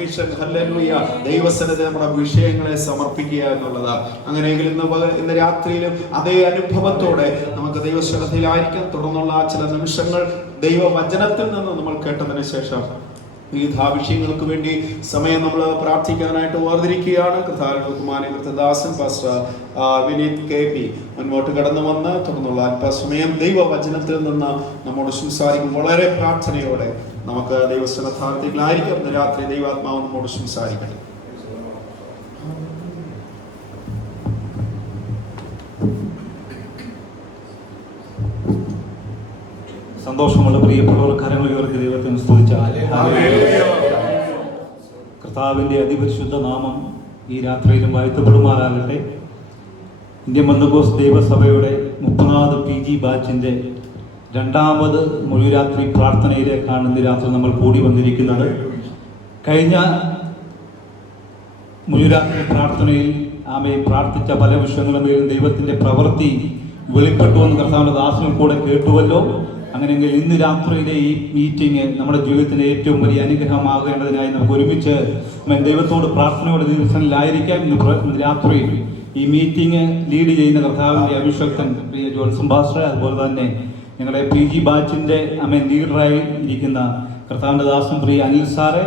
Submission, hallelujah, ദൈവസന്നിധി നമ്മുടെ വിഷയങ്ങളെ സമർപ്പിക്കുക എന്നുള്ളതാണ്. അങ്ങനെയെങ്കിൽ ഇന്ന് രാത്രിയിലും അതേ അനുഭവത്തോടെ നമുക്ക് ദൈവശ്രദ്ധയിലായിരിക്കാം. തുടർന്നുള്ള ചില നിമിഷങ്ങൾ ദൈവവചനത്തിൽ നിന്ന് നമ്മൾ കേട്ടതിന് ശേഷം വിവിധ വിഷയങ്ങൾക്ക് വേണ്ടി സമയം നമ്മൾ പ്രാർത്ഥിക്കാനായിട്ട് വേർതിരിക്കുകയാണ്. കൃതാലദാസൻ പാസ്റ്റർ വിനീത് KP മുൻപോട്ട് കടന്നു വന്ന് തുടർന്നുള്ള അല്പസമയം ദൈവവചനത്തിൽ നിന്ന് നമ്മോട് സംസാരിക്കും. വളരെ പ്രാർത്ഥനയോടെ നമുക്ക് ദൈവസ്ഥലത്തായിരിക്കും. ഇന്ന് രാത്രി ദൈവാത്മാവ് നമ്മോട് സംസാരിക്കണം. സന്തോഷമുള്ള പ്രിയപ്പെട്ടവർ, കരങ്ങൾ ഉയർത്തി ദൈവത്തെ സ്തുതിച്ചാൽ കർത്താവിൻ്റെ അതിപരിശുദ്ധ നാമം ഈ രാത്രിയിലും വാഴ്ത്തപ്പെടുമാറാകട്ടെ. ഇന്ത്യൻ പെന്തക്കോസ്ത് ദൈവസഭയുടെ 30ാമത് PG ബാച്ചിൻ്റെ 2ാമത് മുഴുരാത്രി പ്രാർത്ഥനയിലേക്കാണ് ഇന്ന് രാത്രി നമ്മൾ കൂടി വന്നിരിക്കുന്നത്. കഴിഞ്ഞ മുഴുരാത്രി പ്രാർത്ഥനയിൽ പ്രാർത്ഥിച്ച പല വിഷയങ്ങളും ദൈവത്തിൻ്റെ പ്രവൃത്തി വെളിപ്പെട്ടുവെന്ന് കർത്താവിൻ്റെ ദാസനും കൂടെ കേട്ടുവല്ലോ. അങ്ങനെയെങ്കിൽ ഇന്ന് രാത്രിയിലെ ഈ മീറ്റിംഗ് നമ്മുടെ ജീവിതത്തിൻ്റെ ഏറ്റവും വലിയ അനുഗ്രഹമാകേണ്ടതിനായി നമുക്ക് ഒരുമിച്ച് ദൈവത്തോട് പ്രാർത്ഥനയോടെ ദിവസങ്ങളിലായിരിക്കാം. ഇന്ന് രാത്രി ഈ മീറ്റിംഗ് ലീഡ് ചെയ്യുന്ന കർത്താവിൻ്റെ അഭിഷക്തൻ പ്രിയ ജോൺസൺ പാസ്റ്റർ, അതുപോലെ തന്നെ ഞങ്ങളുടെ PG ബാച്ചിൻ്റെ ലീഡറായി ഇരിക്കുന്ന കർത്താവിൻ്റെ ദാസൻ പ്രിയ അനിൽ സാറെ,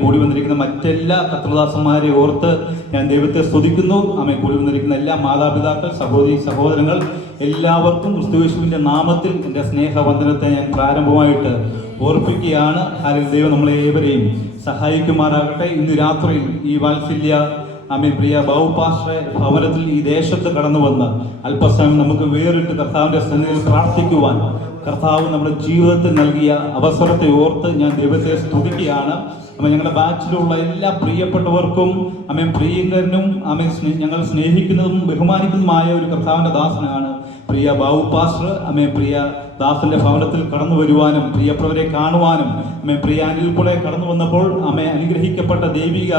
കൂടി വന്നിരിക്കുന്ന മറ്റെല്ലാ കർത്തൃദാസന്മാരെ ഓർത്ത് ഞാൻ ദൈവത്തെ സ്തുതിക്കുന്നു. കൂടി വന്നിരിക്കുന്ന എല്ലാ മാതാപിതാക്കൾ, സഹോദരങ്ങൾ എല്ലാവർക്കും ക്രിസ്തുയേശുവിൻ്റെ നാമത്തിൽ എൻ്റെ സ്നേഹവന്ദനത്തെ ഞാൻ പ്രാരംഭമായിട്ട് ഓർപ്പിക്കുകയാണ്. അല്ലെങ്കിൽ ദൈവം നമ്മളെ ഏവരെയും സഹായിക്കുമാറാകട്ടെ. ഇന്ന് രാത്രിയിൽ ഈ വാത്സല്യ പ്രിയ ബാബു പാസ്റ്ററെ ഭവനത്തിൽ ഈ ദേശത്ത് കടന്നു വന്ന് അല്പസമയം നമുക്ക് വേറിട്ട് കർത്താവിൻ്റെ സന്നിധിയിൽ പ്രാർത്ഥിക്കുവാൻ കർത്താവ് നമ്മുടെ ജീവിതത്തിൽ നൽകിയ അവസരത്തെ ഓർത്ത് ഞാൻ ദൈവത്തെ സ്തുതിക്കുകയാണ്. ഞങ്ങളുടെ ബാച്ചിലുള്ള എല്ലാ പ്രിയപ്പെട്ടവർക്കും പ്രിയങ്കരനും ഞങ്ങൾ സ്നേഹിക്കുന്നതും ബഹുമാനിക്കുന്നതുമായ ഒരു കർത്താവിൻ്റെ ദാസനാണ് പ്രിയ ബാബു പാസ്റ്റർ. പ്രിയ ദാസന്റെ ഭവനത്തിൽ കടന്നു വരുവാനും പ്രിയപ്പെട്ടവരെ കാണുവാനും പ്രിയ അനിൽ കൂടെ കടന്നു വന്നപ്പോൾ അനുഗ്രഹിക്കപ്പെട്ട ദൈവിക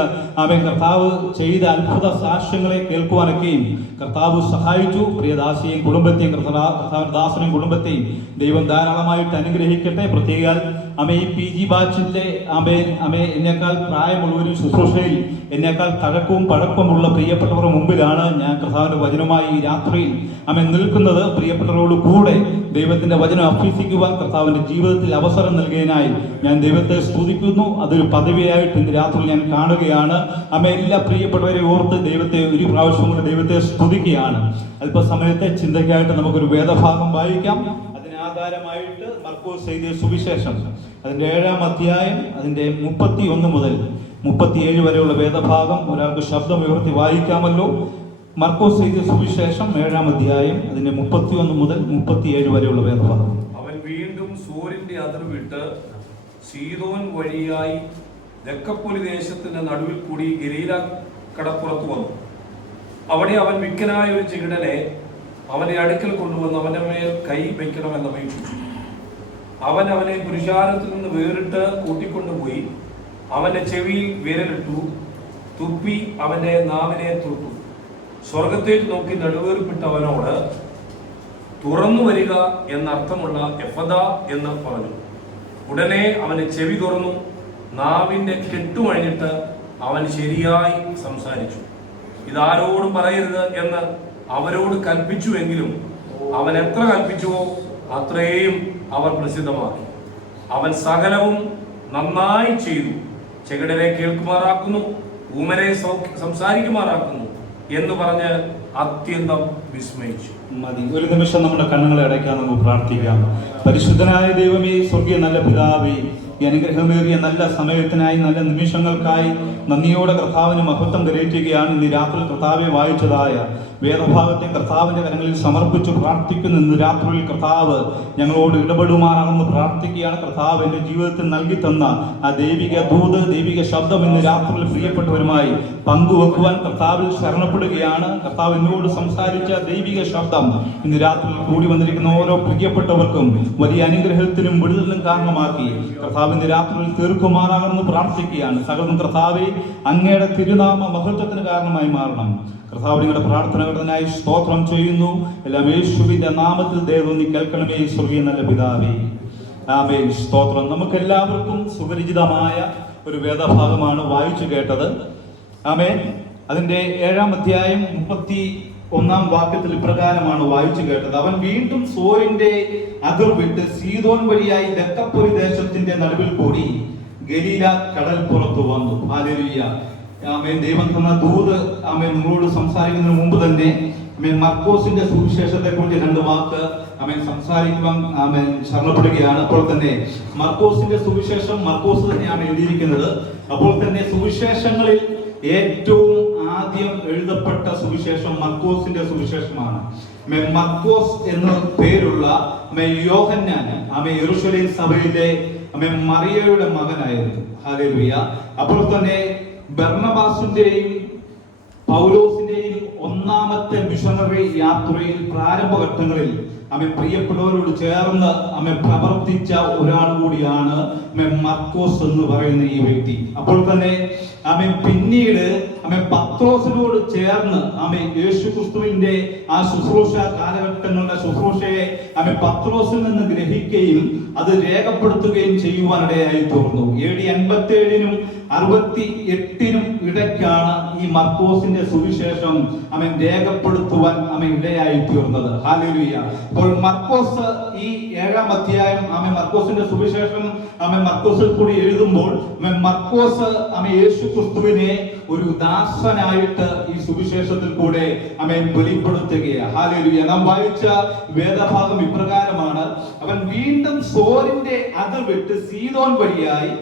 കർത്താവ് ചെയ്ത അത്ഭുത സാക്ഷ്യങ്ങളെ കേൾക്കുവാനൊക്കെയും കർത്താവ് സഹായിച്ചു. പ്രിയദാസിയെയും കുടുംബത്തെയും കർത്താവിന്റെ ദാസനെയും കുടുംബത്തെയും ദൈവം ധാരാളമായിട്ട് അനുഗ്രഹിക്കട്ടെ. പ്രത്യേക ഈ PG ബാച്ചിന്റെ എന്നേക്കാൾ പ്രായമുള്ളവരും ശുശ്രൂഷയിൽ എന്നേക്കാൾ തഴക്കവും പഴക്കമുള്ള പ്രിയപ്പെട്ടവരുടെ മുമ്പിലാണ് ഞാൻ കർത്താവിന്റെ വചനമായി ഈ രാത്രിയിൽ നിൽക്കുന്നത്. പ്രിയപ്പെട്ടവരോട് കൂടെ ദൈവത്തിന്റെ വചനം അഭ്യസിക്കുവാൻ കർത്താവിന്റെ ജീവിതത്തിൽ അവസരം നൽകിയതിനായി ഞാൻ ദൈവത്തെ സ്തുതിക്കുന്നു. അതൊരു പദവിയായിട്ട് ഇന്ന് രാത്രി ഞാൻ കാണുകയാണ്. എല്ലാ പ്രിയപ്പെട്ടവരെ ഓർത്ത് ദൈവത്തെ ഒരു പ്രാവശ്യം കൂടെ ദൈവത്തെ സ്തുതിക്കുകയാണ്. അല്പസമയത്തെ ചിന്തയ്ക്കായിട്ട് നമുക്കൊരു വേദഭാഗം വായിക്കാം. ആധാരമായിട്ട് മർക്കോസ് എഴുതിയ സുവിശേഷം അതിൻ്റെ 7ാം അധ്യായം അതിൻ്റെ 31 മുതൽ 37 വരെയുള്ള വേദഭാഗം ഒരാൾക്ക് ശബ്ദം ഉയർത്തി വായിക്കാമല്ലോ. മർക്കോസ് എഴുതിയ സുവിശേഷം 7ാം അധ്യായം അതിൻ്റെ 31 മുതൽ 37 വരെയുള്ള വേദഭാഗം. അവൻ വീണ്ടും സോരിന്റെ അതിർ വിട്ട് സീദോൻ വഴിയായി ദക്കപ്പൊലി ദേശത്തിന്റെ നടുവിൽ കൂടി ഗലീല കടപ്പുറത്ത് വന്നു. അവിടെ അവൻ വിക്കനായ ഒരു ചികിടനെ അവന്റെ അടുക്കൽ കൊണ്ടുവന്ന് അവന്റെ മേൽ കൈ വയ്ക്കണമെന്ന് അപേക്ഷിച്ചു. അവൻ അവനെ പുരുഷാരത്തിൽ നിന്ന് വേറിട്ട് കൂട്ടിക്കൊണ്ടുപോയി അവന്റെ ചെവിയിൽ വിരലിട്ടു, തുപ്പി അവന്റെ നാവിനെ തൊട്ടു. സ്വർഗത്തേക്ക് നോക്കി നടുവേർപ്പിട്ട് അവനോട് തുറന്നു വരിക എന്നർത്ഥമുള്ള എഫദ എന്ന് പറഞ്ഞു. ഉടനെ അവന്റെ ചെവി തുറന്നു, നാവിന്റെ കെട്ടുമഴിഞ്ഞിട്ട് അവൻ ശരിയായി സംസാരിച്ചു. ഇതാരോടും പറയരുത് എന്ന് അവരോട് കൽപ്പിച്ചുവെങ്കിലും അവൻ എത്ര കൽപ്പിച്ചുവോ അത്രയും അവർ പ്രസിദ്ധമാക്കി. അവൻ സകലവും നന്നായി ചെയ്തു. ചെകിടരെ കേൾക്കുമാറാക്കുന്നു, ഊമരെ സംസാരിക്കുമാറാക്കുന്നു എന്ന് പറഞ്ഞ് അത്യന്തം വിസ്മയിച്ചു. മതി, ഒരു നിമിഷം നമ്മുടെ കണ്ണുകളെ അടയ്ക്കാൻ നമുക്ക് പ്രാർത്ഥിക്കാം. പരിശുദ്ധനായ ദൈവമേ, സ്വർഗീയ നല്ല പിതാവേ, ഈ അനുഗ്രഹമേറിയ നല്ല സമയത്തിനായി നല്ല നിമിഷങ്ങൾക്കായി നന്ദിയോടെ കർത്താവിന് മഹത്വം കരയറ്റുകയാണ്. ഇന്ന് രാത്രി കർത്താവെ വായിച്ചതായ വേദഭാഗത്തെ കർത്താവിൻ്റെ കരങ്ങളിൽ സമർപ്പിച്ച് പ്രാർത്ഥിക്കുന്നു. ഇന്ന് രാത്രിയിൽ കർത്താവ് ഞങ്ങളോട് ഇടപെടുമാറാണെന്ന് പ്രാർത്ഥിക്കുകയാണ്. കർത്താവ് എൻ്റെ ജീവിതത്തിൽ നൽകി തന്ന ആ ദൈവിക ദൂത്, ദൈവിക ശബ്ദം ഇന്ന് രാത്രിയിൽ പ്രിയപ്പെട്ടവരുമായി പങ്കുവെക്കുവാൻ കർത്താവിൽ ശരണപ്പെടുകയാണ്. കർത്താവ് എന്നോട് സംസാരിച്ച ദൈവിക ശബ്ദം ഇന്ന് രാത്രിയിൽ കൂടി വന്നിരിക്കുന്ന ഓരോ പ്രിയപ്പെട്ടവർക്കും വലിയ അനുഗ്രഹത്തിനും വിടുതലിനും കാരണമാക്കി കർത്താവിന്റെ രാത്രിയിൽ തീർക്കുമാറാണെന്ന് പ്രാർത്ഥിക്കുകയാണ്. സകലം കർത്താവെ അങ്ങയുടെ തിരുനാമ മഹത്വത്തിന് കാരണമായി മാറണം. കർത്താവ് നിങ്ങളുടെ പ്രാർത്ഥനകൾക്കായി സ്തോത്രം ചെയ്യുന്നു. എല്ലാം യേശുവിന്റെ നാമത്തിൽ ദൈവം നീ കേൾക്കണമേ, സ്വർഗീയ നല്ല പിതാവേ, ആമേൻ. സ്തോത്രം. നമുക്ക് എല്ലാവർക്കും സുപരിചിതമായ ഒരു വേദഭാഗമാണ് വായിച്ചു കേട്ടത്. ആമേൻ. അതിന്റെ 7-ാം അധ്യായം 31-ാം വാക്യത്തിൽ ഇപ്രകാരമാണ് വായിച്ചു കേട്ടത്: അവൻ വീണ്ടും സോരിന്റെ അതിർ വിട്ട് സീദോൻ വഴിയായി ദക്കപ്പൊലി ദേശത്തിന്റെ നടുവിൽ കൂടി ഗലീല കടൽപ്പുറത്ത് വന്നു. ഹല്ലേലൂയ. ആമേൻ. ദൈവം തന്ന ദൂത് ആമേൻ നിങ്ങളോട് സംസാരിക്കുന്നതിന് മുമ്പ് തന്നെ ആമേൻ മർക്കോസിന്റെ സുവിശേഷത്തെ കുറിച്ച് 2 വാക്ക് ആമേൻ സംസാരിക്കുവാൻ ആമേൻ ശരണപ്പെടുകയാണ്. അപ്പോൾ തന്നെ മർക്കോസിന്റെ സുവിശേഷം മർക്കോസ് തന്നെയാണ് എഴുതിയിരിക്കുന്നത്. അപ്പോൾ തന്നെ സുവിശേഷങ്ങളിൽ ഏറ്റവും ആദ്യം എഴുതപ്പെട്ട സുവിശേഷം മർക്കോസിന്റെ സുവിശേഷമാണ്. മർക്കോസ് എന്ന പേരുള്ള യോഹന്നാൻ യെരൂശലേം സഭയിലെ മറിയയുടെ മകനായിരുന്നു. ഹല്ലേലൂയ. അപ്പോൾ തന്നെ ബർന്നബാസിന്റെയും പൗലോസിന്റെയും ഒന്നാമത്തെ മിഷണറി യാത്രയിൽ പ്രാരംഭഘട്ടങ്ങളിൽ പ്രിയപ്പെട്ടവരോട് ചേർന്ന് പ്രവർത്തിച്ച ഒരാൾ കൂടിയാണ് മർക്കോസ് എന്ന് പറയുന്ന ഈ വ്യക്തി. അപ്പോൾ തന്നെ പിന്നീട് പത്രോസിനോട് ചേർന്ന് യേശു ക്രിസ്തുവിന്റെ ആ ശുശ്രൂഷ കാലഘട്ടങ്ങളുടെ ശുശ്രൂഷയെ പത്രോസിൽ നിന്ന് ഗ്രഹിക്കുകയും അത് രേഖപ്പെടുത്തുകയും ചെയ്യുവാനിടയായി തീർന്നു. AD 57-നും 68-നും ഇടയ്ക്കാണ് ഈ മർക്കോസിന്റെ സുവിശേഷം രേഖപ്പെടുത്തുവാൻ ഇടയായി തീർന്നത്. ഹല്ലേലൂയ. അപ്പോൾ മർക്കോസ് ഈ 7-ാം അധ്യായം മർക്കോസിന്റെ സുവിശേഷം മർക്കോസിൽ കൂടി എഴുതുമ്പോൾ മർക്കോസ് യേശു ക്രിസ്തുവിനെ ഒരു ദാസനായിട്ട് ഈ സുവിശേഷത്തിൽ കൂടെ വെളിപ്പെടുത്തുകയാണ്. ഹല്ലേലൂയ. നാം വായിച്ച വേദഭാഗം ഇപ്രകാരമാണ്: അവൻ വീണ്ടും സോരിന്റെ അതിർ വിട്ട് സീദോൻ വഴിയായി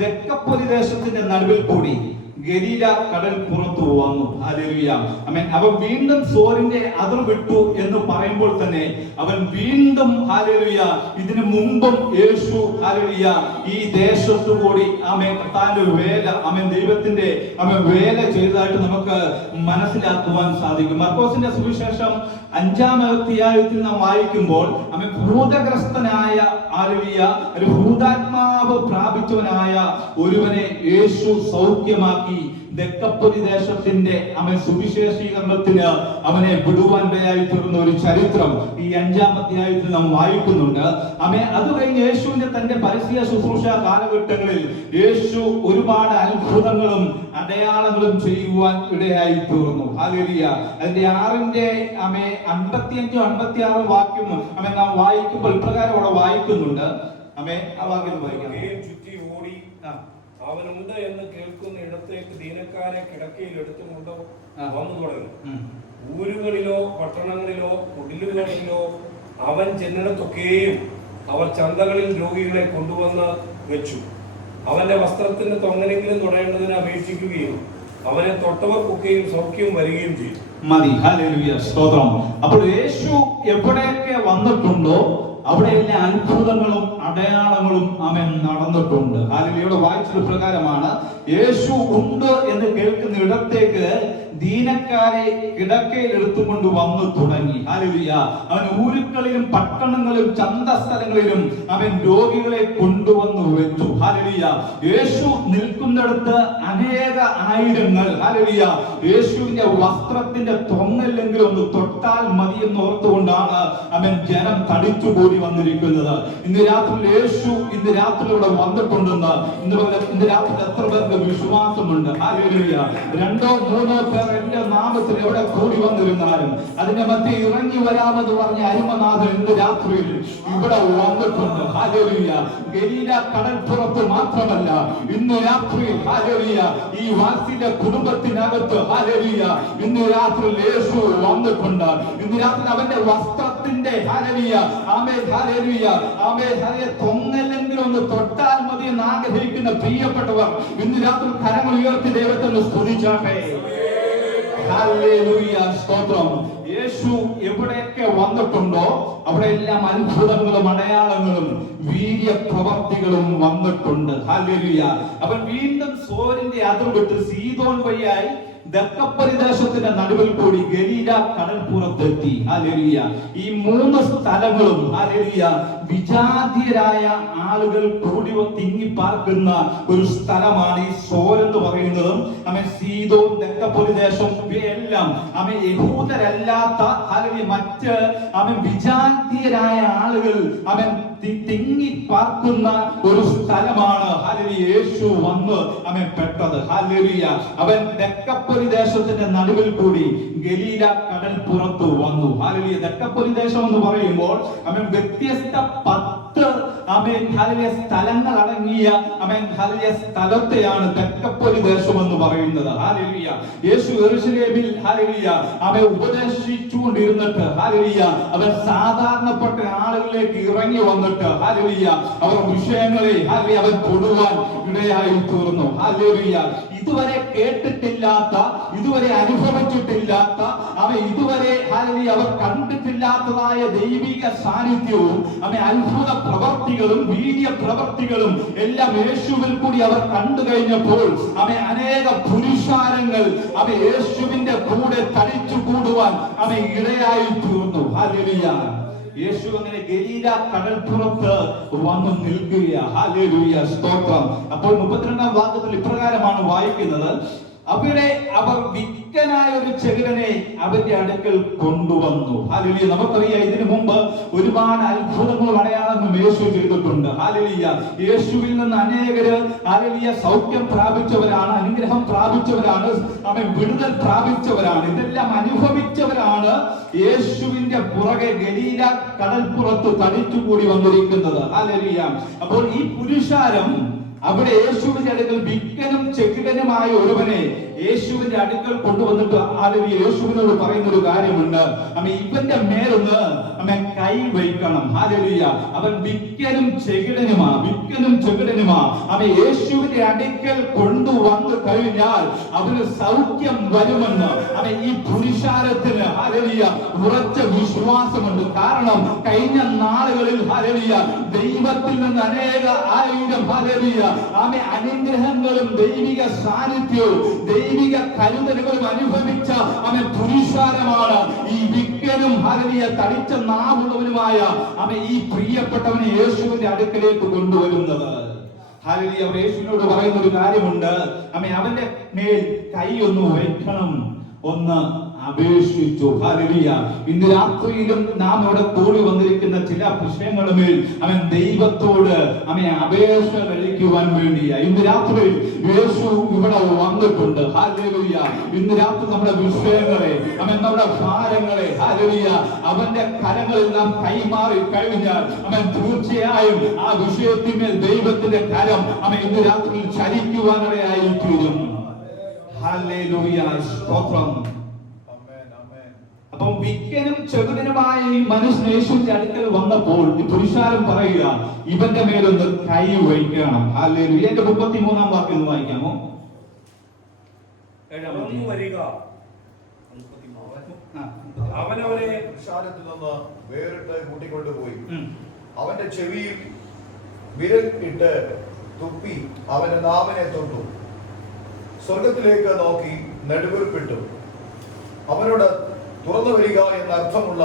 ദക്കപ്പൊലി ദേശത്തിന്റെ നടുവിൽ കൂടി ഗലീല കടൽ പുറത്തു വന്നു. ഹല്ലേലൂയ. അവൻ വീണ്ടും സോരിന്റെ അതിർ വിട്ടു എന്ന് പറയുമ്പോൾ തന്നെ അവൻ വീണ്ടും ഹല്ലേലൂയ ഇതിനു മുമ്പും യേശു ഹല്ലേലൂയ ഈ ദേശത്തു കൂടി കർത്താവിന്റെ വേല ദൈവത്തിന്റെ വേല ചെയ്തതായിട്ട് നമുക്ക് മനസ്സിലാക്കുവാൻ സാധിക്കും. മർക്കോസിന്റെ സുവിശേഷം 5-ാം അധ്യായത്തിൽ നാം വായിക്കുമ്പോൾ ഭൂതഗ്രസ്തനായ ഒരു ഭൂതാത്മാവ് പ്രാപിച്ചവനായ ഒരുവനെ യേശു സൗഖ്യമാക്കി ദക്കപ്പൊലി ദേശത്തിന്റെ സുവിശേഷീകരണത്തിന് അവനെ വിടുവാനിടയായി തീർന്ന ഒരു ചരിത്രം ഈ 5-ാം അധ്യായത്തിൽ നാം വായിക്കുന്നുണ്ട്. അത് കഴിഞ്ഞ് യേശുവിന്റെ തന്റെ പരസ്യ ശുശ്രൂഷ കാലഘട്ടങ്ങളിൽ യേശു ഒരുപാട് അത്ഭുതങ്ങളും അടയാളങ്ങളും ചെയ്യുവാൻ ഇടയായി തീർന്നു. ഹല്ലേലൂയ. അതിന്റെ 6-ന്റെ 55-56 വാക്യം നാം വായിക്കുമ്പോൾ ഇപ്രകാരം അവിടെ വായിക്കുന്നുണ്ട്. ആ വാക്യം വായിക്കാം. ചുറ്റി ഓടി അവനുണ്ട് എന്ന് കേൾക്കുന്ന ഇടത്തേക്ക് ദീനക്കാരെ കിടക്കയിൽ എടുത്തുകൊണ്ട് വന്നു തുടങ്ങി. ഊരുകളിലോ പട്ടണങ്ങളിലോ കുടിലുകളിലോ അവൻ ചെന്നിടത്തൊക്കെയും അവർ ചന്തകളിൽ രോഗികളെ കൊണ്ടുവന്ന് വെച്ചു. അവന്റെ വസ്ത്രത്തിന്റെ തൊങ്ങനെങ്കിലും തൊടേണ്ടതിന് അപേക്ഷിക്കുകയും അവനെ തൊട്ടവർക്കൊക്കെയും സൗഖ്യം വരികയും ചെയ്തു. മതി. ഹല്ലേലൂയ. സ്തോത്രം. അപ്പോൾ യേശു എവിടെയൊക്കെ വന്നിട്ടുണ്ടോ അവിടെയെല്ലാം അത്ഭുതങ്ങളും അടയാളങ്ങളും നടന്നിട്ടുണ്ട്. ഹല്ലേലൂയ. വായിച്ചത് പ്രകാരമാണ് യേശു ഉണ്ട് എന്ന് കേൾക്കുന്ന ഇടത്തേക്ക് ദീനക്കാരെ കിടക്കയിൽ എടുത്തുകൊണ്ട് വന്നു തുടങ്ങി. ഹല്ലേലൂയ. അവൻ ഊരുകളിലും പട്ടണങ്ങളിലും ചന്തസ്ഥലങ്ങളിലും അവൻ രോഗികളെ കൊണ്ടുവന്നു വെച്ചു. ഹല്ലേലൂയ. യേശു നിൽക്കുന്നിടത്ത് അനേക ആയിരങ്ങൾ ഹല്ലേലൂയ യേശുവിന്റെ വസ്ത്രത്തിന്റെ തൊങ്ങല്ലെങ്കിലും ഒന്ന് തൊട്ടാൽ മതി എന്ന് ഓർത്തുകൊണ്ടാണ് അവൻ ജനം തടിച്ചുകൂടി വന്നിരിക്കുന്നത്. ഇന്ന് രാത്രി യേശു ഇന്ന് രാത്രി ഇവിടെ വന്നിട്ടുണ്ടെന്ന് ഇന്ന് രാത്രി എത്ര പേർക്ക് വിശ്വാസമുണ്ട്? ഹല്ലേലൂയ. 2-3 പേർ എന്റെ നാമത്തിൽ എവിടെ കൂടി വന്നിരുന്നാലും അതിന്റെ മധ്യ ഇറങ്ങി വരാമെന്ന് പറഞ്ഞ അരുമനാഥൻ ഇന്ന് രാത്രിയിൽ ഇവിടെ വന്നിട്ടുണ്ട്. ഹല്ലേലൂയ. ഗലീല കടൽപ്പുറത്ത് മാത്രമല്ല ഇന്ന് രാത്രിയിൽ ഹല്ലേലൂയ ഈ വാസിന്റെ കുടുംബത്തിനകത്ത് ഹല്ലേലൂയ ഇന്ന് രാത്രി യേശു വന്നിട്ടുണ്ട്. ഇന്ന് രാത്രി അവന്റെ വസ്ത്രത്തിന്റെ ഹല്ലേലൂയ ആമേൻ ഹല്ലേലൂയ ആമേൻ ഹല്ലേലൂയ തൊങ്ങല്ലെങ്കിലും ഒന്ന് തൊട്ടാൽ മതി എന്ന് ആഗ്രഹിക്കുന്ന പ്രിയപ്പെട്ടവർ ഇന്ന് രാത്രി കരങ്ങൾ ഉയർത്തി ദൈവത്തെ സ്തുതിച്ചാട്ടെ. ഹല്ലേലൂയ. സ്തോത്രം. യേശു എവിടെയൊക്കെ വന്നിട്ടുണ്ടോ അവിടെയെല്ലാം അത്ഭുതങ്ങളും അടയാളങ്ങളും വീര്യപ്രവർത്തികളും വന്നിട്ടുണ്ട്. ഹല്ലേലൂയ. അവൻ വീണ്ടും സോരിന്റെ അതിർ വിട്ട് സീദോൻ വഴിയായി ദക്കപ്പൊലി ദേശത്തിന്റെ നടുവിൽ കൂടി ഗലീല കടൽപ്പുറത്തെത്തി. ഹല്ലേലൂയ. ഈ 3 സ്ഥലങ്ങളും ഹല്ലേലൂയ വിജാതീയരായ ആളുകൾ കൂടി തിങ്ങി പാർക്കുന്ന ഒരു സ്ഥലമാണ് ഈ സോർ എന്ന് പറയുന്നതും സീദോൻ ദക്കപ്പൊലി ദേശം ഇവയെല്ലാം യഹൂദരല്ലാത്ത ഹല്ലേലൂയ മറ്റ് വിജാതീയരായ ആളുകൾ തിങ്ങി പാർക്കുന്ന ഒരു സ്ഥലമാണ് ഹല്ലേലൂയ യേശു വന്ന് അവൻ പെട്ടത്. ഹല്ലേലൂയ. അവൻ ദക്കപ്പൊലി ദേശത്തിന്റെ നടുവിൽ കൂടി ഗലീല കടൽ പുറത്തു വന്നു. ഹല്ലേലൂയ. ദക്കപ്പൊലി ദേശം എന്ന് പറയുമ്പോൾ അവൻ വ്യത്യസ്ത 10 ഹല്ലേലൂയ സ്ഥലങ്ങൾ അടങ്ങിയ ഹല്ലേലൂയ സ്ഥലത്തെയാണ് ദക്കപ്പൊലി ദേശം എന്ന് പറയുന്നത്. ഹല്ലേലൂയ. യേശു യെരൂശലേമിൽ ഹല്ലേലൂയ അവൻ ഉപദേശിച്ചുകൊണ്ടിരുന്നിട്ട് ഹല്ലേലൂയ അവൻ സാധാരണപ്പെട്ട ആളുകളിലേക്ക് ഇറങ്ങി വന്നിട്ട് ഹല്ലേലൂയ അവർ വിഷയങ്ങളെ ഹല്ലേലൂയ അവൻ തൊടുവാൻ ഇടയായി തീർന്നു. ഹല്ലേലൂയ. ഇതുവരെ കേട്ടിട്ടില്ലാത്ത, ഇതുവരെ അനുഭവിച്ചിട്ടില്ലാത്ത, ഇതുവരെ ഹല്ലേലൂയ അവർ കണ്ടിട്ടില്ലാത്തതായ ദൈവിക സാന്നിധ്യവും അത്ഭുത പ്രവർത്തികളും വീര്യ പ്രവർത്തികളും എല്ലാം യേശുവിൽ കൂടി അവർ കണ്ടു കഴിഞ്ഞപ്പോൾ അനേക പുരുഷാരങ്ങൾ യേശുവിന്റെ കൂടെ തടിച്ചു കൂടുവാൻ ഇടയായി തീർന്നു. ഹല്ലേലൂയ. യേശു അങ്ങനെ ഗലീല കടൽപ്പുറത്ത് വന്നു നിൽക്കുക. ഹല്ലേലൂയ. സ്തോത്രം. അപ്പോൾ 32-ാം വാക്യത്തിൽ ഇപ്രകാരമാണ് വായിക്കുന്നത്, അവിടെ അവർ വിക്കനായ ഒരു ചെകിടനെ അവന്റെ അടുക്കൽ കൊണ്ടുവന്നു. ഹല്ലേലൂയ. നമുക്കറിയാം ഇതിനു മുമ്പ് ഒരുപാട് അത്ഭുതങ്ങളും അടയാളങ്ങളും യേശു ചെയ്തിട്ടുണ്ട്. ഹല്ലേലൂയ. യേശുവിൽ നിന്ന് അനേകര് ഹല്ലേലൂയ സൗഖ്യം പ്രാപിച്ചവരാണ്, അനുഗ്രഹം പ്രാപിച്ചവരാണ്, വിടുതൽ പ്രാപിച്ചവരാണ്. ഇതെല്ലാം അനുഭവിച്ചവരാണ് യേശുവിന്റെ പുറകെ ഗലീല കടൽപ്പുറത്ത് തടിച്ചുകൂടി വന്നിരിക്കുന്നത്. ഹല്ലേലൂയ. അപ്പോൾ ഈ പുരുഷാരം അവിടെ യേശുവിന്റെ അടുക്കൽ വിക്കനും ചെകിടനുമായ ഒരുവനെ യേശുവിന്റെ അടുക്കൽ കൊണ്ടുവന്നിട്ട് യേശുവിനോട് പറയുന്ന ഒരു കാര്യമുണ്ട്, ഇവന്റെ മേലൊന്ന് കൈ വയ്ക്കണം. ഹല്ലേലൂയ. അവൻ വിക്കനും ചെകിടനുമാ യേശുവിന്റെ അടുക്കൽ കൊണ്ടുവന്നു കഴിഞ്ഞാൽ അവന് സൗഖ്യം വരുമെന്ന് ഈ പുരുഷാരത്തിന് ഹല്ലേലൂയ ഉറച്ച വിശ്വാസമുണ്ട്. കാരണം കഴിഞ്ഞ നാളുകളിൽ ഹല്ലേലൂയ ദൈവത്തിൽ നിന്ന് അനേക ആയിരം ഹല്ലേലൂയ അനുഗ്രഹങ്ങളും ദൈവിക സാന്നിധ്യവും ദൈവിക കരുതലുകളും അനുഭവിച്ച പുരുഷാരമാണ് ഈ വിക്കനും ഹല്ലേലൂയ തടിച്ച നാവുള്ളവനുമായ ഈ പ്രിയപ്പെട്ടവനെ യേശുവിന്റെ അടുക്കലേക്ക് കൊണ്ടുവരുന്നത്. ഹല്ലേലൂയ. യേശുവിനോട് പറയുന്ന ഒരു കാര്യമുണ്ട്, അവന്റെ മേൽ കൈ ഒന്ന് വയ്ക്കണം, ഒന്ന് അപേക്ഷിച്ചു. ഹല്ലേലൂയ. ഇന്ന് രാത്രിയിലും നാം ഇവിടെ കൂടി വന്നിരിക്കുന്ന ചില വിഷയങ്ങളുടെ മേൽ ദൈവത്തോട് അപേക്ഷ കഴിക്കുവാൻ വേണ്ടിയാ ഇന്ന് രാത്രിയിൽ യേശു ഇവിടെ വന്നിട്ടുണ്ട്. ഹല്ലേലൂയ. ഇന്ന് രാത്രി നമ്മുടെ വിഷയങ്ങളെ നമ്മുടെ ഭാരങ്ങളെ ഹല്ലേലൂയ അവന്റെ കരങ്ങളിൽ നാം കൈമാറി കഴിഞ്ഞാൽ തീർച്ചയായും ആ വിഷയത്തിന്മേൽ ദൈവത്തിന്റെ കരം ഇന്ന് രാത്രിയിൽ ചലിക്കുവാനിടയായി തീരും. ഹല്ലേലൂയ. സ്തോത്രം. അപ്പം വിക്കനും ചെകിടനുമായ ഈ മനുഷ്യൻ യേശുവിന്റെ അടുക്കൽ വന്നപ്പോൾ ഈ പുരുഷാരം പറയുക, ഇവന്റെ മേലൊന്ന് കൈ വയ്ക്കണം. ഹല്ലേലൂയ. 33-ാം വാക്യം ഒന്ന് വായിക്കാമോ? അവനവനെ പുരുഷാരത്തിൽ നിന്ന് വേറിട്ട് കൂട്ടിക്കൊണ്ടുപോയി അവന്റെ ചെവിയിൽ വിരൽ ഇട്ട് തുപ്പി അവന്റെ നാവിനെ തൊട്ടു, സ്വർഗത്തിലേക്ക് നോക്കി നെടുവീർപ്പിട്ടു. അവനോട് തുറന്നു വരിക എന്ന അർത്ഥമുള്ള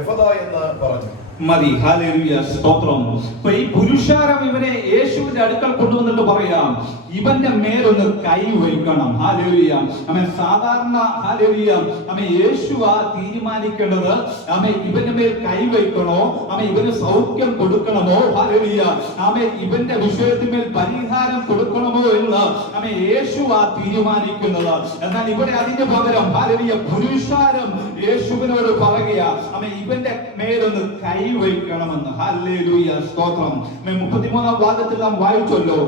എഫദ എന്ന് പറഞ്ഞു. മതി. ഹല്ലേലൂയ. സ്തോത്രം. അപ്പൊ ഈ പുരുഷാരം ഇവനെ യേശുവിന്റെ അടുക്കൽ കൊണ്ടുവന്നിട്ട് പറയാം, ഇവന്റെ മേലൊന്ന് കൈ വയ്ക്കണം. ഹല്ലേലൂയ. സാധാരണ ഹല്ലേലൂയ യേശുവാ തീരുമാനിക്കേണ്ടത് ഇവന്റെ മേൽ കൈ വയ്ക്കണോ, ഇവന് സൗഖ്യം കൊടുക്കണമോ, ഹല്ലേലൂയ ഇവന്റെ വിഷയത്തിന്മേൽ പരിഹാരം കൊടുക്കണമോ എന്ന് യേശുവാ തീരുമാനിക്കുന്നത്. എന്നാൽ ഇവിടെ അതിന്റെ പകരം ഹല്ലേലൂയ പുരുഷാരം യേശുവിനോട് പറയുക, ഇവന്റെ മേലൊന്ന് കൈ വയ്ക്കണമെന്ന്. ഹല്ലേലൂയ. സ്തോത്രം. 33-ാം വാക്യത്തിൽ നാം വായിച്ചല്ലോ,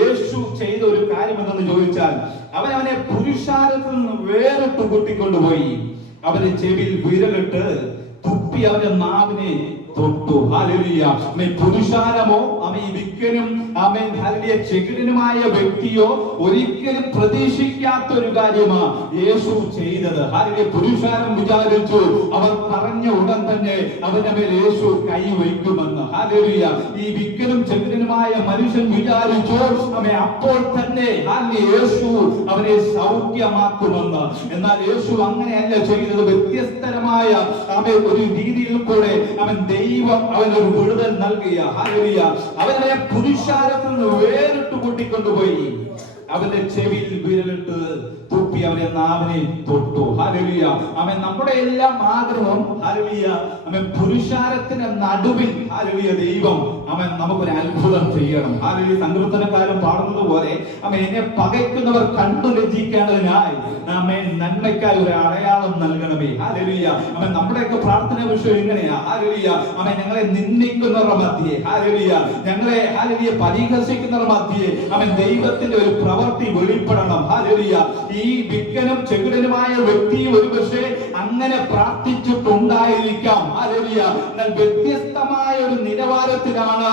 യേശു ചെയ്ത ഒരു കാര്യം എന്തെന്ന് ചോദിച്ചാൽ അവനെ പുരുഷാരത്തിൽ നിന്ന് വേറിട്ട് കൂട്ടിക്കൊണ്ടുപോയി അവന്റെ ചെവിയിൽ വിരലിട്ട് തുപ്പി അവന്റെ നാവിനെ തൊട്ടു. ഹല്ലേലൂയ. പുരുഷാരമോ ഈ വിക്കനും ഹല്ലേലൂയ ചെകിടനുമായ വ്യക്തിയോ ഒരിക്കലും പ്രതീക്ഷിക്കാത്ത ഒരു കാര്യമാ യേശു ചെയ്തത്. ഹല്ലേലൂയ. പുരുഷാരം വിചാരിച്ചു അവർ പറഞ്ഞ ഉടൻ തന്നെ അവന്റെ മേൽ യേശു കൈ വയ്ക്കുമെന്ന്. ഹല്ലേലൂയ. ഈ വിക്കനും ചെകിടനുമായ മനുഷ്യൻ വിചാരിച്ചു അപ്പോൾ തന്നെ യേശു അവനെ സൗഖ്യമാക്കുമെന്ന്. എന്നാൽ യേശു അങ്ങനെയല്ല ചെയ്തത്. വ്യത്യസ്തരമായ ഒരു രീതിയിൽ കൂടെ ദൈവം അവനൊരു വിടുതൽ നൽകിയ. ഹല്ലേലൂയ. അവനെ പുരുഷാരത്തിൽ നിന്ന് വേറിട്ട് കൂട്ടിക്കൊണ്ടുപോയി അവന്റെ ചെവിയിൽ വിരലിട്ട് തുപ്പി അവന്റെ നാവിനെ തൊട്ടു. ഹല്ലേലൂയ. അവൻ നമ്മുടെ എല്ലാം ആഗ്രഹം, ഹല്ലേലൂയ, അവൻ പുരുഷാരത്തിന്റെ നടുവിൽ, ഹല്ലേലൂയ, ദൈവം അവൻ നമുക്കൊരു അത്ഭുതം ചെയ്യണം. ഹല്ലേലൂയ. സങ്കീർത്തനക്കാരൻ പാടുന്നത് പോലെ അവൻ എന്നെ പകയ്ക്കുന്നവർ കണ്ടു ലജ്ജിക്കേണ്ടതിനായി അവൻ നന്മയ്ക്കായി ഒരു അടയാളം നൽകണമേ. ഹല്ലേലൂയ. അവൻ നമ്മുടെയൊക്കെ പ്രാർത്ഥന വിഷയം ഇങ്ങനെയാ. ഹല്ലേലൂയ. അവൻ ഞങ്ങളെ നിന്ദിക്കുന്നവരുടെ മധ്യേ, ഹല്ലേലൂയ, ഞങ്ങളെ, ഹല്ലേലൂയ, പരിഹസിക്കുന്നവരുടെ മധ്യേ അവൻ ദൈവത്തിന്റെ ഒരു പ്രവൃത്തി വെളിപ്പെടണം. ഹല്ലേലൂയ. ഈ വിക്കനും ചെകിടനുമായ വ്യക്തി ഒരുപക്ഷെ അങ്ങനെ പ്രാർത്ഥിച്ചിട്ടുണ്ടായിരിക്കാം. ഹല്ലേലൂയ. എന്നാൽ വ്യത്യസ്തമായ ഒരു നിലവാരത്തിലാണ്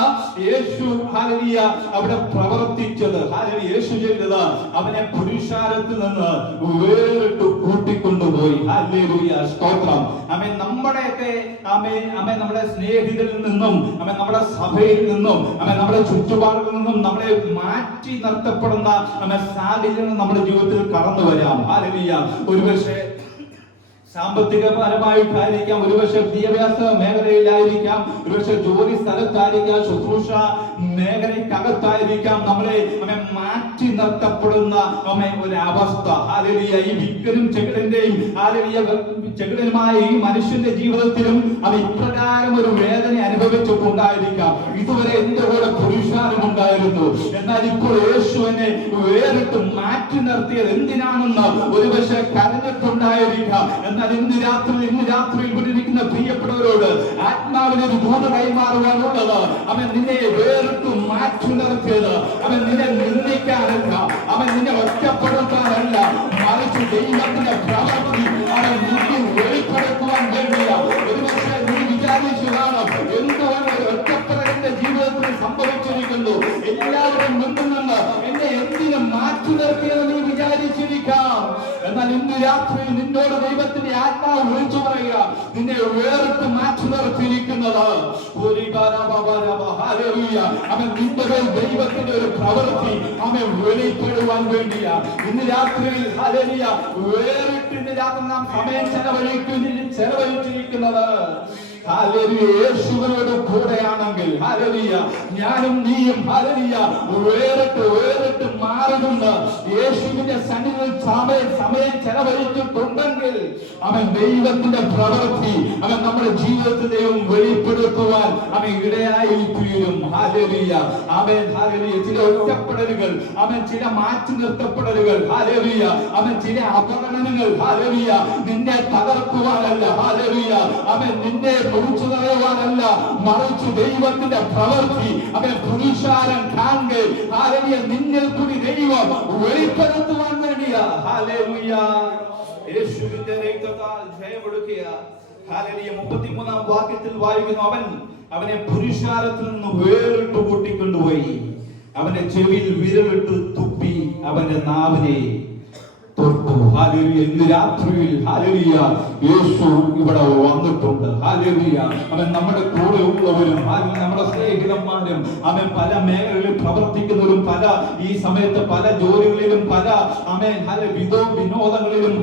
യേശു, ഹല്ലേലൂയ, അവിടെ പ്രവർത്തിച്ചത്. ഹല്ലേലൂയ. യേശു ചെയ്തത് അവനെ പുരുഷാരത്തിൽ നിന്ന് വേറിട്ട് കൂട്ടിക്കൊണ്ടുപോയി. ഹല്ലേലൂയ. സ്തോത്രം. അവൻ നമ്മുടെയൊക്കെ നമ്മുടെ സ്നേഹിതരിൽ നിന്നും, അവൻ നമ്മുടെ സഭയിൽ നിന്നും, അവൻ നമ്മുടെ ചുറ്റുപാടിൽ നിന്നും നമ്മളെ മാറ്റി നിർത്തപ്പെടുന്ന സാഹചര്യം നമ്മുടെ ജീവിതത്തിൽ കടന്നു വരാം. ഹല്ലേലൂയ. ഒരുപക്ഷെ സാമ്പത്തികപരമായിട്ടായിരിക്കാം, ഒരുപക്ഷെ വിദ്യാഭ്യാസ മേഖലയിലായിരിക്കാം, ഒരുപക്ഷെ ജോലി സ്ഥലത്തായിരിക്കാം, ശുശ്രൂഷ മേഖലയ്ക്കകത്തായിരിക്കാം നമ്മളെ മാറ്റി നിർത്തപ്പെടുന്ന ഒരു അവസ്ഥ. ഹല്ലേലൂയ. ഈ വിക്കനും ചെകിടന്റെയും, ഹല്ലേലൂയ, ചെകിടനുമായ ഈ മനുഷ്യന്റെ ജീവിതത്തിലും അവൻ ഇപ്രകാരം ഒരു വേദന അനുഭവിച്ചിട്ടുണ്ടായിരിക്കാം. ഇതുവരെ എന്റെ കൂടെ പുരുഷാരമുണ്ടായിരുന്നു, എന്നാൽ ഇപ്പോൾ യേശുവിനെ വേറിട്ട് മാറ്റി നിർത്തിയത് എന്തിനാണെന്ന് ഒരുപക്ഷെ കരഞ്ഞിട്ടുണ്ടായിരിക്കാം. എന്നാൽ ഇന്ന് രാത്രിയിൽ വിട്ടിരിക്കുന്ന പ്രിയപ്പെട്ടവരോട് ആത്മാവിനൊരു ദൂത് കൈമാറുവാനുള്ളത്, അവൻ നിന്നെ വേറിട്ട് മാറ്റി നിർത്തിയത് അവൻ നിന്നെ നിന്ദിക്കാനല്ല, അവൻ നിന്നെ ഒറ്റപ്പെടുത്താനല്ല, മറിച്ച് ദൈവത്തിന്റെ പ്രവൃത്തി അവൻ നിന്നെ വെളിപ്പെടുത്തുവാൻ വേണ്ടിയ. ഒരുപക്ഷെ നീ വിചാരിച്ചതാണ് എന്തുകൊണ്ട് ഒറ്റപ്പെടലിന്റെ ജീവിതത്തിൽ സംഭവിച്ചിരിക്കുന്നു, എല്ലാവരും മുന്നിൽ നിന്ന് എന്നെ എന്തിനും മാറ്റി നിർത്തിയെന്ന് നീ വിചാരിച്ചിരിക്കാം. എന്നാൽ ഇന്ന് രാത്രിയിൽ നിന്നോട് ദൈവത്തിന്റെ ആത്മാവ് വിളിച്ചു പറയുക, നിന്നെ വേറിട്ട് മാറ്റി നിർത്തിയിരിക്കുന്നത് അവൻ നിന്റെ ദൈവത്തിന്റെ ഒരു പ്രവൃത്തി അവൻ വെളിപ്പെടുവാൻ വേണ്ടിയ. ഇന്ന് രാത്രിയിൽ, ഹല്ലേലൂയ, വേറിട്ട് ഇന്ന് രാത്രി നാം സമയം ചെലവഴിച്ചിരിക്കുന്നത്, ഹല്ലേലൂയ, യേശുവിനോട് കൂടെയാണെങ്കിൽ, ഹല്ലേലൂയ, ഞാനും നീയും, ഹല്ലേലൂയ, വേറിട്ട് മാറുന്നുണ്ട്. യേശുവിന്റെ സന്നിധിയിൽ സമയം ചെലവഴിച്ചിട്ടുണ്ടെങ്കിൽ അവൻ ദൈവത്തിന്റെ പ്രവൃത്തി അവൻ നമ്മുടെ ജീവിതത്തിലെയും വെളിപ്പെടുത്തുവാൻ അവൻ ഇടയായി തീരും. ഹല്ലേലൂയ. അവൻ, ഹല്ലേലൂയ, ചില ഒറ്റപ്പെടലുകൾ, അവൻ ചില മാറ്റി നിർത്തപ്പെടലുകൾ, ഹല്ലേലൂയ, അവൻ ചില അപകടങ്ങൾ, ഹല്ലേലൂയ, നിന്നെ തകർക്കുവാനല്ല, ഹല്ലേലൂയ, അവൻ നിന്നെ കുറിച്ചു പറയുവാനല്ല, മറിച്ച് ദൈവത്തിന്റെ പ്രവൃത്തി അവൻ പുരുഷാരൻ കാണുക, ഹല്ലേലൂയ, നിന്നിൽ കൂടി ദൈവം വെളിപ്പെടുത്തുവാൻ വേണ്ടിയാ. ഹല്ലേലൂയ. യേശുവിന്റെ രക്തത്താൽ ജയമെടുക്കുക. ഹല്ലേലൂയ. 33-ാം വാക്യത്തിൽ വായിക്കുന്നു, അവനെ പുരുഷാരത്തിൽ നിന്ന് വേറിട്ട് കൂട്ടിക്കൊണ്ടുപോയി, അവന്റെ ചെവിയിൽ വിരലിട്ട് തുപ്പി അവന്റെ നാവിനെ തൊട്ടു. ഹല്ലേലൂയ. ഇന്ന് രാത്രിയിൽ, ഹല്ലേലൂയ, യേശു ഇവിടെ വന്നിട്ടുണ്ട്. ഹല്ലേലൂയ. അവൻ നമ്മുടെ കൂടെ ഉള്ളവരും, നമ്മുടെ സ്നേഹിതന്മാരും, അവൻ പല മേഖലകളിൽ പ്രവർത്തിക്കുന്നവരും, പല ഈ സമയത്ത് പല ജോലികളിലും, പല വിനോദങ്ങളിലും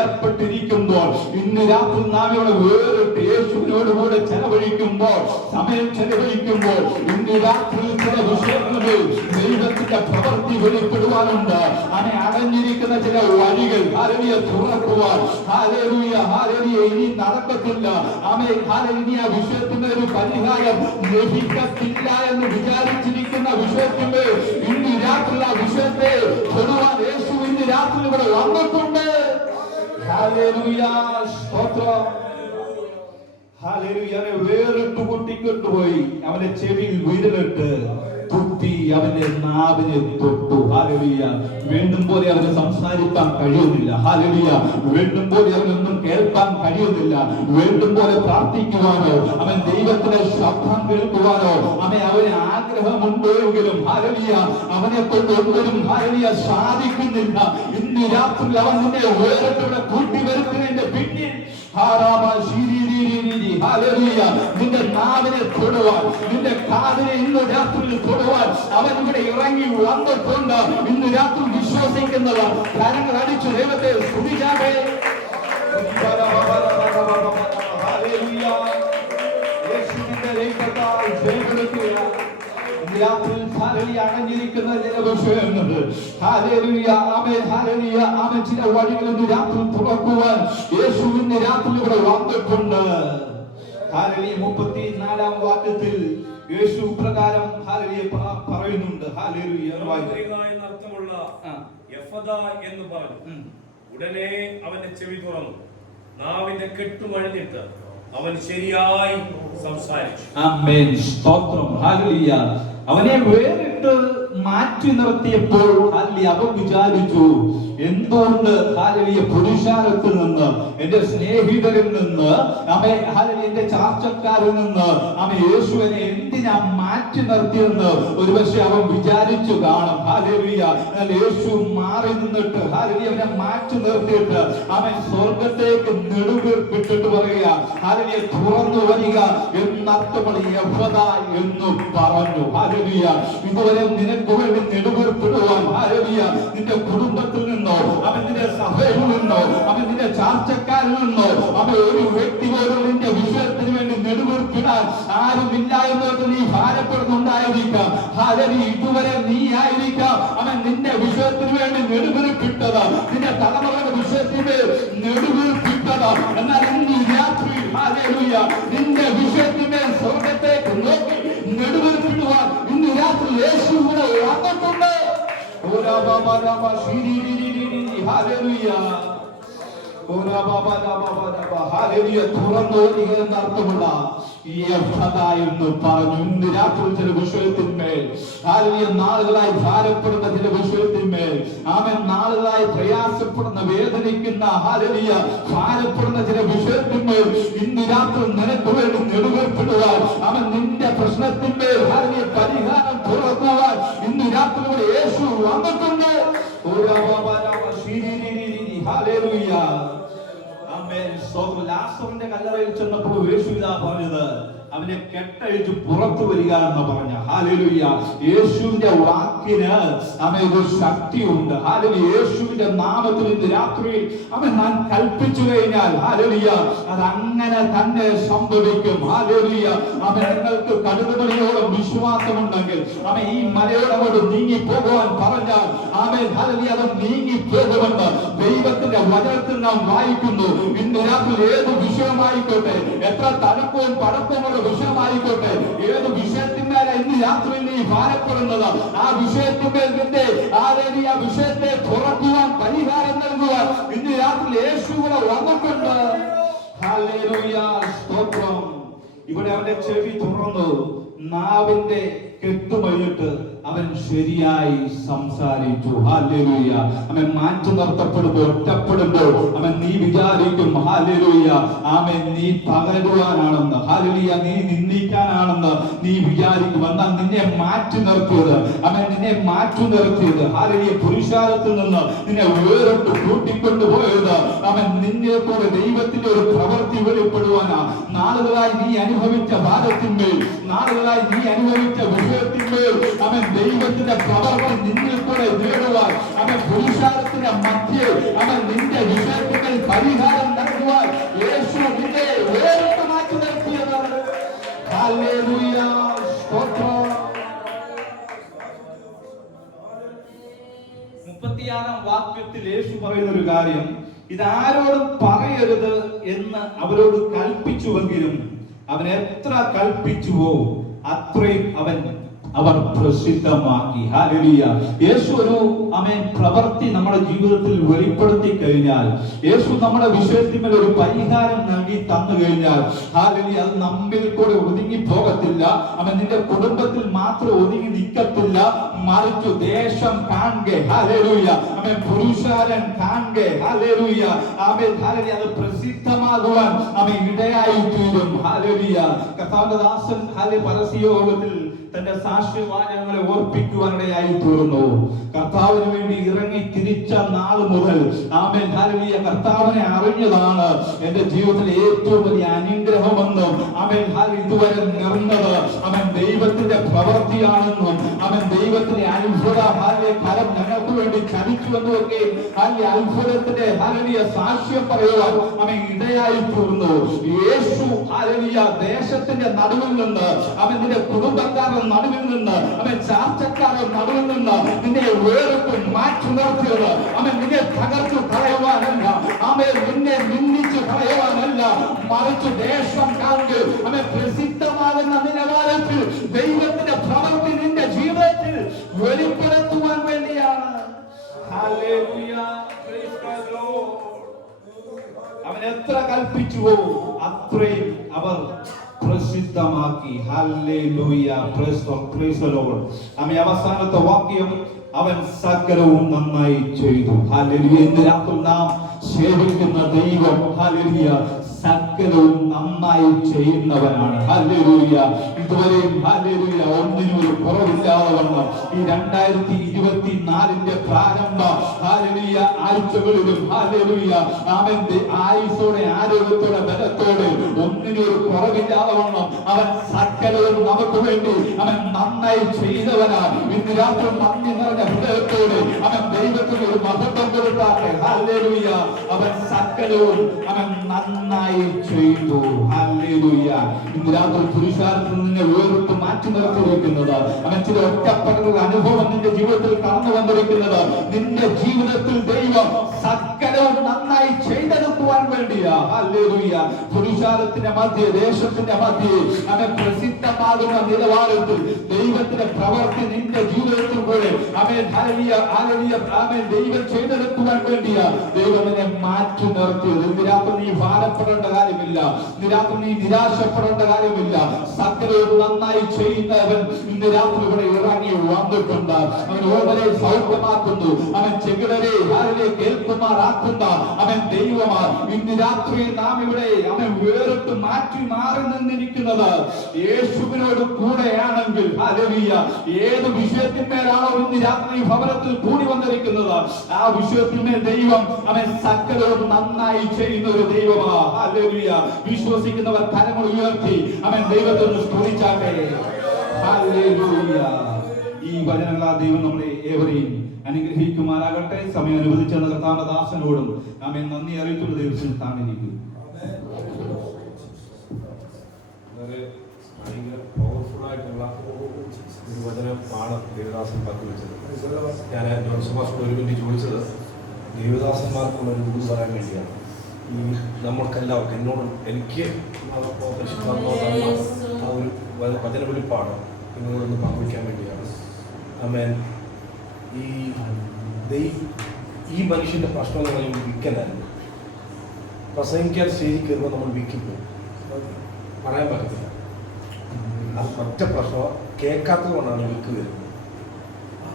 ഏർപ്പെട്ടിരിക്കുമ്പോൾ, ഇന്ന് രാത്രി നാം ഇവിടെ വേറിട്ട് യേശുവിനോട് കൂടെ ചെലവഴിക്കുമ്പോൾ, സമയം ചെലവഴിക്കുമ്പോൾ, ഇന്ന് രാത്രി ചില വിഷയങ്ങളിൽ ദൈവത്തിന്റെ പ്രവൃത്തി വെളിപ്പെടുവാനുണ്ട്. അവനെ അടഞ്ഞിരിക്കുന്ന ചില വഴികൾ, ഹല്ലേലൂയ, തുറക്കുവാൻ. ഹല്ലേലൂയ. ഹല്ലേലൂയ. ഇനി നടക്കത്തില്ല, ആമേൻ, ഹല്ലേലൂയ, ഇനി ആ വിഷയത്തിന് ഒരു പരിഹാരം ലഭിക്കത്തില്ല എന്ന് വിചാരിച്ചിരിക്കുന്ന വിഷയത്തിന് ഇന്ന് രാത്രി ആ വിഷയത്തെ തൊടുവാൻ യേശു ഇന്ന് രാത്രി ഇവിടെ വന്നിട്ടുണ്ട്. ഹല്ലേലൂയ. സ്തോത്രം. ഹല്ലേലൂയ. വേറിട്ട് കൂട്ടിക്കൊണ്ടുപോയി അവന്റെ ചെവിയിൽ വിരലിട്ട് തുപ്പി അവന്റെ നാവിനെ തൊട്ടു. ഹല്ലേലൂയ. വീണ്ടും പോലെ അവന് സംസാരിക്കാൻ കഴിയുന്നില്ല. ഹല്ലേലൂയ. വീണ്ടും പോലെ അവനൊന്നും കേൾക്കാൻ കഴിയുന്നില്ല. വീണ്ടും പോലെ പ്രാർത്ഥിക്കുവാനോ അവൻ ദൈവത്തിന്റെ ശബ്ദം കേൾക്കുവാനോ അവന് ആഗ്രഹമുണ്ടെങ്കിലും, ഹല്ലേലൂയ, അവനെ കൊണ്ട് ഒന്നിനും, ഹല്ലേലൂയ, സാധിക്കുന്നില്ല. ഇന്ന് രാത്രി അവൻ നിന്നെ വേറിട്ടവിടെ കൂട്ടി വരുന്നതിന്റെ പിന്നിൽ നിന്റെ നാവിനെ തൊടുവാൻ, നിന്റെ കാതിനെ ഇന്ന് രാത്രി തൊടുവാൻ അവൻ ഇവിടെ ഇറങ്ങി വന്നിട്ടുണ്ട്. ഇന്ന് രാത്രി വിശ്വസിക്കുന്നത് കരങ്ങൾ അടിച്ചു ദൈവത്തെ സ്തുതിക്കാതെ. യേശുവിന്റെ രക്തത്താൽ ജയമെടുക്കുക. രാത്രിയിൽ ഹല്ലേലൂയ അടഞ്ഞിരിക്കുന്ന ചില വിഷയങ്ങൾ ഹല്ലേലൂയ ആമേൻ ഹല്ലേലൂയ ആമേൻ ചില വഴികൾ ഇന്ന് രാത്രി തുറക്കുവാൻ യേശു ഇന്ന് രാത്രി ഇവിടെ വന്നിട്ടുണ്ട്. ഹല്ലേലൂയ 34-ാം വാക്യത്തിൽ യേശു പ്രകാരം ഹല്ലേലൂയ പറയുന്നുണ്ട്. ഹല്ലേലൂയ എന്നർത്ഥമുള്ള യഫദ എന്ന് പറഞ്ഞു. ഉടനെ അവന്റെ ചെവി തുറന്നു, നാവിന്റെ കെട്ടുമഴിഞ്ഞിട്ട് അവൻ ശരിയായി സംസാരിച്ചു. ആമേൻ. സ്തോത്രം. ഹല്ലേലൂയ. അവനെ വേറിട്ട് മാറ്റി നിർത്തിയപ്പോൾ ഹല്ലേലൂയ അവൻ വിചാരിച്ചു, എന്തുകൊണ്ട് ഹല്ലേലൂയ പുരുഷാരത്തിൽ നിന്ന്, എന്റെ സ്നേഹിതരിൽ നിന്ന്, ഹല്ലേലൂയ എന്റെ ചാർച്ചക്കാരിൽ നിന്ന് യേശുവിനെ എന്തിനാ മാറ്റി നിർത്തിയെന്ന് ഒരുപക്ഷെ അവൻ വിചാരിച്ചു കാണും. ഹല്ലേലൂയ. യേശു മാറി നിന്നിട്ട് ഹല്ലേലൂയ അവനെ മാറ്റി നിർത്തിയിട്ട് അവൻ സ്വർഗത്തേക്ക് നെടുവീർപ്പിട്ടിട്ട് പറയുക, ഹല്ലേലൂയ തുറന്നു വരിക എന്നർത്ഥമുള്ള യഹോവ എന്ന് പറഞ്ഞു. ഹല്ലേലൂയ. ഇതുവരെ നിനക്ക് വേണ്ടി നെടുവീർപ്പിടുവാൻ ഹല്ലേലൂയ നിന്റെ കുടുംബത്തിൽ നിന്നോ നിന്റെ സഭയിൽ നിന്നോ നിന്റെ ചാർച്ചക്കാരിൽ നിന്നോ ഒരു വ്യക്തി പോലും നിന്റെ വിഷയത്തിന് വേണ്ടി നെടുവീർപ്പിടാൻ ആരുമില്ല എന്നോട്ട് നീ ഭാരപ്പെടുന്നുണ്ടായിരിക്കാം. ഹല്ലേലൂയ. ഇതുവരെ നീ ആയിരിക്കാം നിന്റെ വിഷയത്തിന് വേണ്ടി നെടുവീർപ്പിട്ടത്, നിന്റെ തലമുറയുടെ വിഷയത്തിന് നെടുവീർപ്പിട്ടത്. എന്നാൽ ഇന്ന് രാത്രി ഹല്ലേലൂയ നിന്റെ വിഷയത്തിന്റെ സ്വർഗത്തേക്ക് നോക്കി നെടുവീർപ്പിടുവാൻ ഇന്ന് രാത്രി യേശു ഇവിടെ വന്നിട്ടുണ്ട്. ഹല്ലേലൂയ. തുറന്നു എന്നർത്ഥമുള്ള എന്ന് പറഞ്ഞു. ഇന്ന് രാത്രി ചില വിഷയത്തിന്മേൽ നാളുകളായി ഭാരപ്പെടുന്ന ചില വിഷയത്തിന്മേൽ നാളുകളായി പ്രയാസപ്പെടുന്ന വേദനിക്കുന്ന ഭാരപ്പെടുന്ന ചില വിഷയത്തിന്മേൽ ഇന്ന് രാത്രി നിനക്ക് വേണ്ടി നെടുവേർപ്പെടുവാൻ നിന്റെ പ്രശ്നത്തിന്മേൽ പരിഹാരം തുറക്കുവാൻ ഇന്ന് രാത്രി യേശു വന്നിട്ടുണ്ട്. ഹല്ലേലൂയ. ആമേൻ. ലാസറിന്റെ കല്ലറയിൽ ചെന്നപ്പോൾ യേശു ഇതാ പറഞ്ഞത്, അവനെ കെട്ടഴിച്ച് പുറത്തു വരിക എന്ന് പറഞ്ഞ. ഹല്ലേലൂയ. യേശുവിന്റെ വാക്കിന് ഒരു ശക്തിയുണ്ട്. ഹല്ലേലൂയ. യേശുവിന്റെ നാമത്തിൽ ഇന്ന് രാത്രിയിൽ ഞാൻ കൽപ്പിച്ചു കഴിഞ്ഞാൽ ഹല്ലേലൂയ അതങ്ങനെ തന്നെ സംഭവിക്കും. ഹല്ലേലൂയ. നിങ്ങൾക്ക് കടുകുമണിയോളം വിശ്വാസമുണ്ടെങ്കിൽ ഈ മലയോടോട് നീങ്ങി പോകുവാൻ പറഞ്ഞാൽ ഹല്ലേലൂയ അത് നീങ്ങി പോകുമെന്ന് ദൈവത്തിന്റെ വചനത്തിൽ നാം വായിക്കുന്നു. ഇന്ന് രാത്രി ഏത് വിഷയമായിക്കോട്ടെ, എത്ര തണുപ്പവും പടപ്പുമുള്ള വിഷയമായിക്കോട്ടെ, ഏത് വിഷയത്തിന്മേലെ ഇന്ന് രാത്രി നീ ഭാരപ്പെടുന്നത്, ആ വിഷയത്തിന്മേൽ നിന്റെ ആ വിഷയത്തെ തുറക്കുവാൻ, പരിഹാരം നൽകുവാൻ ഇന്ന് രാത്രി യേശു ഇവിടെ വന്നിട്ടുണ്ട്. ഹല്ലേലൂയ. സ്തോത്രം. ഇവിടെ അവന്റെ ചെവി തുറന്നു, നാവിന്റെ കെട്ടുമഴിഞ്ഞിട്ട് അവൻ ശരിയായി സംസാരിച്ചു. ഹല്ലേലൂയ. അവൻ മാറ്റി നിർത്തപ്പെടുമ്പോൾ, ഒറ്റപ്പെടുമ്പോൾ നീ വിചാരിക്കും ഹല്ലേലൂയ നീ പകരുവാനാണെന്ന്, ഹല്ലേലൂയ നീ നിന്ദിക്കാനാണെന്ന് നീ വിചാരിക്കും. എന്നാൽ നിന്നെ മാറ്റി നിർത്തിയത്, നിന്നെ മാറ്റി നിർത്തിയത് ഹല്ലേലൂയ പുരുഷാരത്തിൽ നിന്ന് നിന്നെ വേറിട്ട് കൂട്ടിക്കൊണ്ടുപോയത് നിന്നെ കൂടെ ദൈവത്തിന്റെ ഒരു പ്രവൃത്തി വെളിപ്പെടുവാനാ. നാളുകളായി നീ അനുഭവിച്ച ഭാരത്തിന്മേൽ, നാളുകളായി നീ അനുഭവിച്ച വിഷയത്തിന്മേൽ ദൈവത്തിന്റെ പ്രവർത്തനം നിന്നിൽ കൂടെ നേടുവാൻ പുരുഷാരത്തിന്റെ മധ്യേ നിന്റെ വിഷയത്തിൽ പരിഹാരം നൽകുവാൻ യേശു നിന്നെ വേറിട്ട് മാറ്റി നിർത്തിയതാണ്. ഹല്ലേലൂയ. സ്തോത്രം. 36-ാം വാക്യത്തിൽ യേശു പറയുന്ന ഒരു കാര്യം, ഇതാരോടും പറയരുത് എന്ന് അവരോട് കൽപ്പിച്ചുവെങ്കിലും അവൻ എത്ര കൽപ്പിച്ചുവോ അത്രയും അവർ പ്രസിദ്ധമാക്കി. ഹല്ലേലൂയ. യേശു ഒരു പ്രവൃത്തി നമ്മുടെ ജീവിതത്തിൽ വെളിപ്പെടുത്തി കഴിഞ്ഞാൽ, യേശു നമ്മുടെ വിഷയത്തിന്മേൽ ഒരു പരിഹാരം നൽകി തന്നു കഴിഞ്ഞാൽ ഹല്ലേലൂയ അത് നമ്മിൽ കൂടെ ഒതുങ്ങി പോകത്തില്ല. നിന്റെ കുടുംബത്തിൽ മാത്രം ഒതുങ്ങി നിൽക്കത്തില്ല, മറിച്ചു ദേശം കാണുക. ഹല്ലേലൂയ. പുരുഷാരൻ കാണുക. ഹല്ലേലൂയ. ഹല്ലേലൂയ അത് പ്രസിദ്ധമാകുവാൻ ഇടയായി തീരും. ഹല്ലേലൂയ. കർത്താവിന്റെ ദാസൻ പരസ്യയോഗത്തിൽ തന്റെ സാക്ഷ്യവാചകങ്ങളെ ഓർപ്പിക്കുവാനിടയായി തീർന്നു. കർത്താവിന് വേണ്ടി ഇറങ്ങി തിരിച്ച നാൾ മുതൽ ഹല്ലേലൂയ കർത്താവിനെ അറിഞ്ഞതാണ് എന്റെ ജീവിതത്തിലെ ഏറ്റവും വലിയ അനുഗ്രഹമെന്നും ഇതുവരെ നിറഞ്ഞത് ദൈവത്തിന്റെ പ്രവൃത്തിയാണെന്നും ദൈവത്തിന്റെ അത്ഭുത ഫലം ഞങ്ങൾക്ക് വേണ്ടി ചലിച്ചുവെന്നൊക്കെ അത്ഭുതത്തിന്റെ ഹല്ലേലൂയ സാക്ഷ്യം പറയുവാൻ ഇടയായി തീർന്നു. യേശു ഹല്ലേലൂയ ദേശത്തിന്റെ നടുവിൽ നിന്ന് നിന്റെ കുടുംബക്കാരെ ചാർച്ചക്കാരുടെ നടുവിൽ നിന്ന് അവൻ ചാർച്ചക്കാരുടെ നടുവിൽ നിന്ന് നിന്നെ വേറിട്ട് മാറ്റി നിർത്തിയത് അവൻ നിന്നെ തകർത്തു കളയുവാനല്ല, അവൻ നിന്നെ നിന്ദിച്ചു കളയുവാനല്ല, മറിച്ച് ദേശം കാണ്ട് അവൻ പ്രസിദ്ധമാകുന്ന നിലവാരത്തിൽ ദൈവത്തിന്റെ പ്രവൃത്തി നിന്റെ ജീവിതത്തിൽ വെളിപ്പെടുത്തുവാൻ വേണ്ടിയാണ്. Hallelujah. Praise the Lord. അവൻ എത്ര കൽപ്പിച്ചുവോ അത്രയും അവർ പ്രസിദ്ധമാക്കി. ഹല്ലേലൂയ. Praise the Lord. ആമേൻ. അവസാനത്തെ വാക്യം, അവൻ സകലവും നന്നായി ചെയ്തു. ഹല്ലേലൂയ. ഇന്ന് രാത്രി നാം സേവിക്കുന്ന ദൈവം ഹല്ലേലൂയ സകലവും നന്നായി ചെയ്യുന്നവനാണ്. ഹല്ലേലൂയ. ഇതുവരെയും ഹല്ലേലൂയ ഒന്നിനും ഒരു കുറവില്ലാതെ വന്ന ഈ 2024 പ്രാരംഭ ഹല്ലേലൂയ ആഴ്ചകളിലും ഹല്ലേലൂയ അവന്റെ ആയുസ്സോടെ ആരോഗ്യത്തോടെ ബലത്തോടെ ഒന്നിനും ഒരു കുറവില്ലാതെ വണ്ണം അവൻ സകലവും നമുക്ക് വേണ്ടി അവൻ നന്നായി ചെയ്തവനാണ്. ഇന്ന് രാത്രി നന്ദി നിറഞ്ഞ ഹൃദയത്തോടെ അവൻ ദൈവത്തിന് ഒരു മഹത്വം കൊടുത്താട്ടെ. ഹല്ലേലൂയ. അവൻ സകലവും അവൻ നന്നായി ചെയ്തു. ഹല്ലേലൂയ. ഇന്ന് രാത്രി പുരുഷാരത്തിൽ നിന്നെ വേറിട്ട് മാറ്റി നിർത്തിയിരിക്കുന്നത് അവൻ ചില ഒറ്റപ്പെട്ട അനുഭവം നിന്റെ ജീവിതത്തിൽ കടന്നു വന്നിരിക്കുന്നത് നിന്റെ ജീവിതത്തിൽ ദൈവം സകലവും നന്നായി ചെയ്തെടുക്കുവാൻ വേണ്ടിയാ. ഹല്ലേലൂയ. പുരുഷാരത്തിന്റെ മധ്യേ ദേശത്തിന്റെ മധ്യേ അവൻ പ്രസിദ്ധമാകുന്ന നിലവാരത്തിൽ ദൈവത്തിന്റെ പ്രവൃത്തി നിന്റെ ജീവിതത്തിൽ കൂടെ അവൻ അവൻ ദൈവം ചെയ്തെടുക്കുവാൻ വേണ്ടിയാ ദൈവം എന്നെ മാറ്റി നിർത്തിയത്. ഇന്ന് രാത്രി നീ ഭാരപ്പെടേണ്ട കാര്യമില്ല, ഇന്ന് രാത്രി നീ നിരാശപ്പെടേണ്ട കാര്യമില്ല. സകലവും നന്നായി ചെയ്യുന്നവൻ ഇന്ന് രാത്രി ഇവിടെ ഇറങ്ങി വന്നിട്ടുണ്ട്. അവൻ ഓവരെ സൗഖ്യമാക്കുന്നു, അവൻ ചെകിടരെ കേൾക്കുമാറാക്കുന്ന അവൻ ദൈവമാണ്. ഇന്ന് രാത്രി നാം ഇവിടെ അവൻ വേറിട്ട് മാറ്റി മാറി നിന്നിരിക്കുന്നത് യേശുവിനോട് കൂടെയാണെങ്കിൽ ഹല്ലേലൂയ ഏത് വിഷയത്തിന്മേലാണോ ഇന്ന് രാത്രി ഭവനത്തിൽ കൂടി വന്നിരിക്കുന്നത് ആ വിഷയത്തിന്മേൽ ദൈവം അവൻ സകലവും നന്നായി ചെയ്യുന്ന ഒരു ദൈവമാണ്. ഹല്ലേലൂയ. വിശ്വസിക്കുന്നവർ കരങ്ങൾ ഉയർത്തി അവൻ ദൈവത്തെ സ്തുതിച്ചാട്ടെ. ഹല്ലേലൂയ. ഈ വചനങ്ങളാ ദൈവം നമ്മളെ ഏവരെയും അനുഗ്രഹിക്കുമാറാകട്ടെ. സമയം അനുവദിച്ച കർത്താവിന്റെ ദാസനോടും ആമേൻ നന്ദി അറിയിച്ചുകൊണ്ട് ദൈവത്തിൽ താങ്ങിയിരിക്കും. ഭയങ്കര പവർഫുൾ ആയിട്ടുള്ള ഒരു വചനമാണ് ദേവദാസൻ പങ്കുവെച്ചത്. ഞാൻ ജോൺസുമാസ്റ്റർ ഒരു മിനിറ്റ് ചോദിച്ചത് ദേവദാസന്മാർക്കുള്ള ഒരു ഇത് പറയാൻ വേണ്ടിയാണ്. ഈ നമ്മൾക്കെല്ലാവർക്കും എനിക്ക് ആ ഒരു വചന വെളിപ്പാട് നിങ്ങളോടൊന്ന് പങ്കുവയ്ക്കാൻ വേണ്ടിയാണ്. ആമേൻ. ഈ മനുഷ്യൻ്റെ പ്രശ്നം എന്ന് പറയുമ്പോൾ വിക്കലായിരുന്നു. പ്രസംഗിക്കാൻ സ്റ്റേജിൽ കയറുമ്പോൾ നമ്മൾ വിൽക്കുമ്പോൾ പറയാൻ പറ്റത്തില്ല. അത് ഒറ്റ പ്രശ്നം കേൾക്കാത്തത് കൊണ്ടാണ് വിൽക്ക് വരുന്നത്.